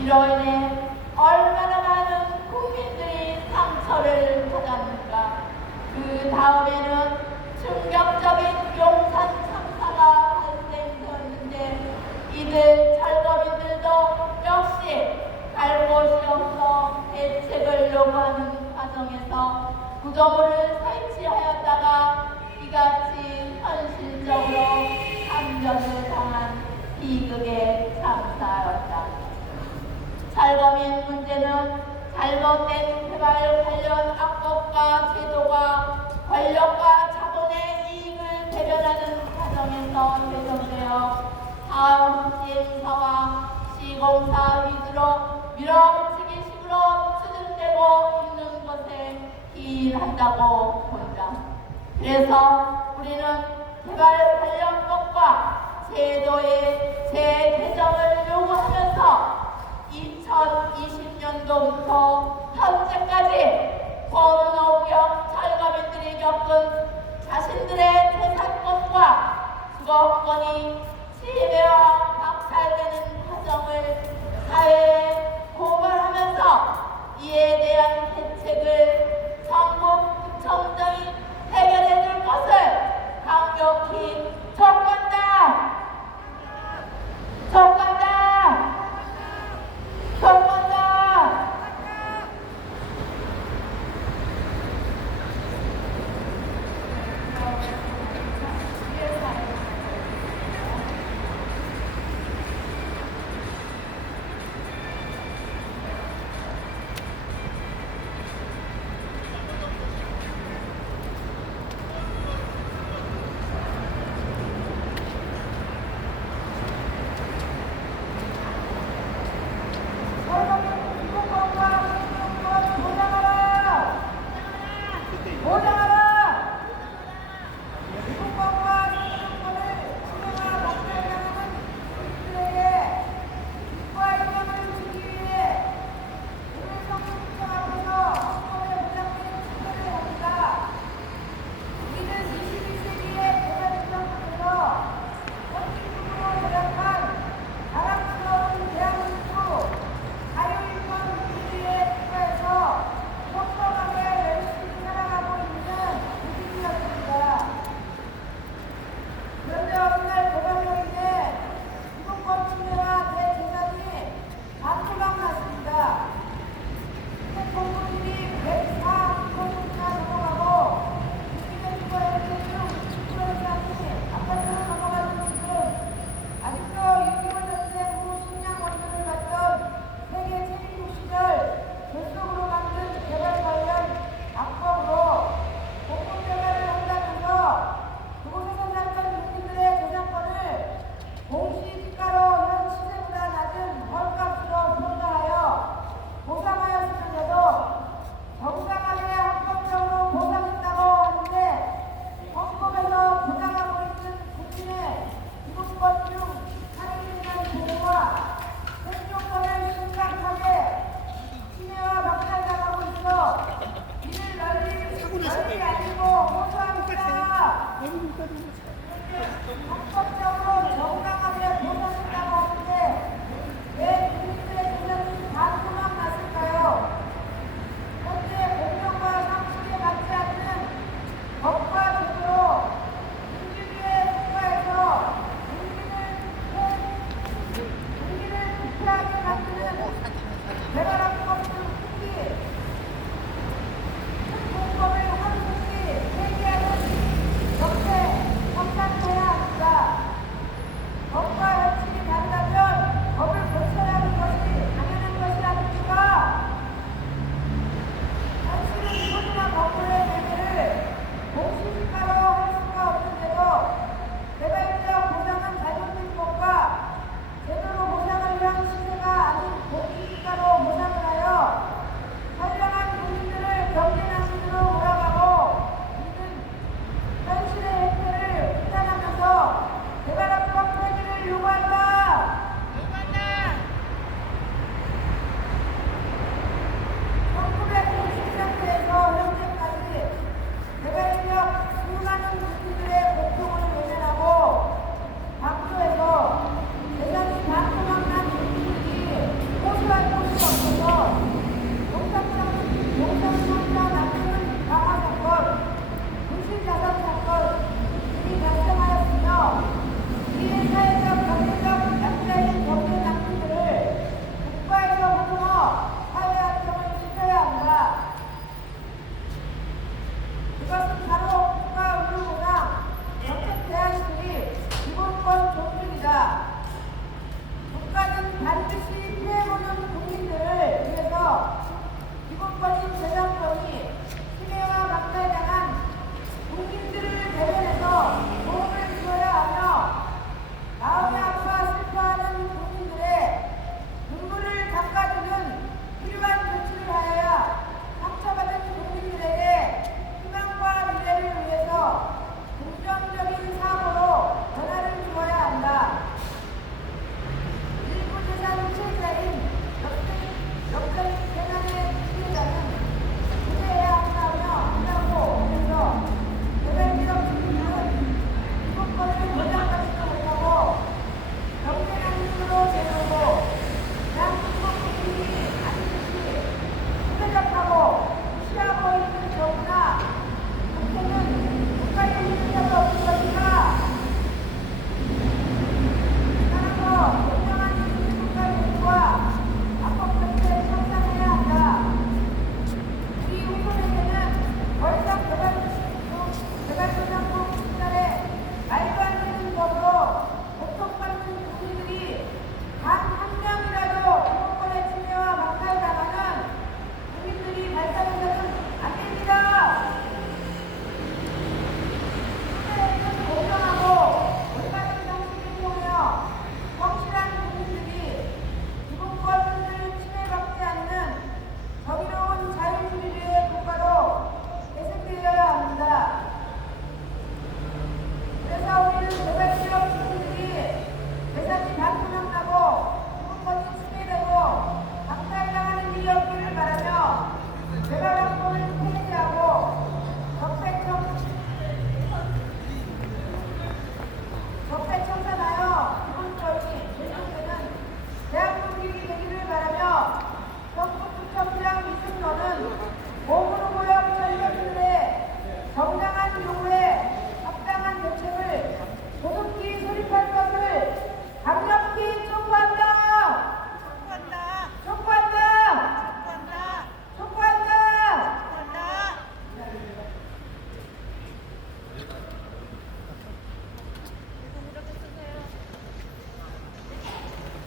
이로 인해 얼마나 많은 국민들이 상처를 받았는가. 그 다음에는 충격적인 용산 참사가 발생되었는데 이들 철거민들도 역시 갈 곳이 없어 대책을 요구하는 과정에서 구조물을 설치하였다가 이같이 현실적으로 참전을 당한 비극의 참사였다. 철거민 문제는 잘못된 개발 관련 악법과 제도가 권력과 자본의 이익을 대변하는 과정에서 개선되어 다음 시행사와 시공사 위주로 밀어붙이기 식으로 추진되고 있는 것에 기인한다고 본다. 그래서 우리는 개발 관련법과 제도의 재개정을 요구하면서 2020년도부터 현재까지 권오구역 철거민들이 겪은 자신들의 재산권과 주거권이 침해와 박탈되는 과정을 사회에 고발하면서 이에 대한 대책을 전국구청장이 해결해 줄 것을 강력히 촉구한다. 촉구한다. 촉구한다. 헌법적으로 정당하게 보장했다고 하는데 왜 국민들의 재산이 다 도망갔을까요? 현재 공정과 상식에 맞지 않는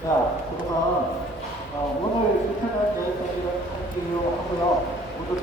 야, 그동안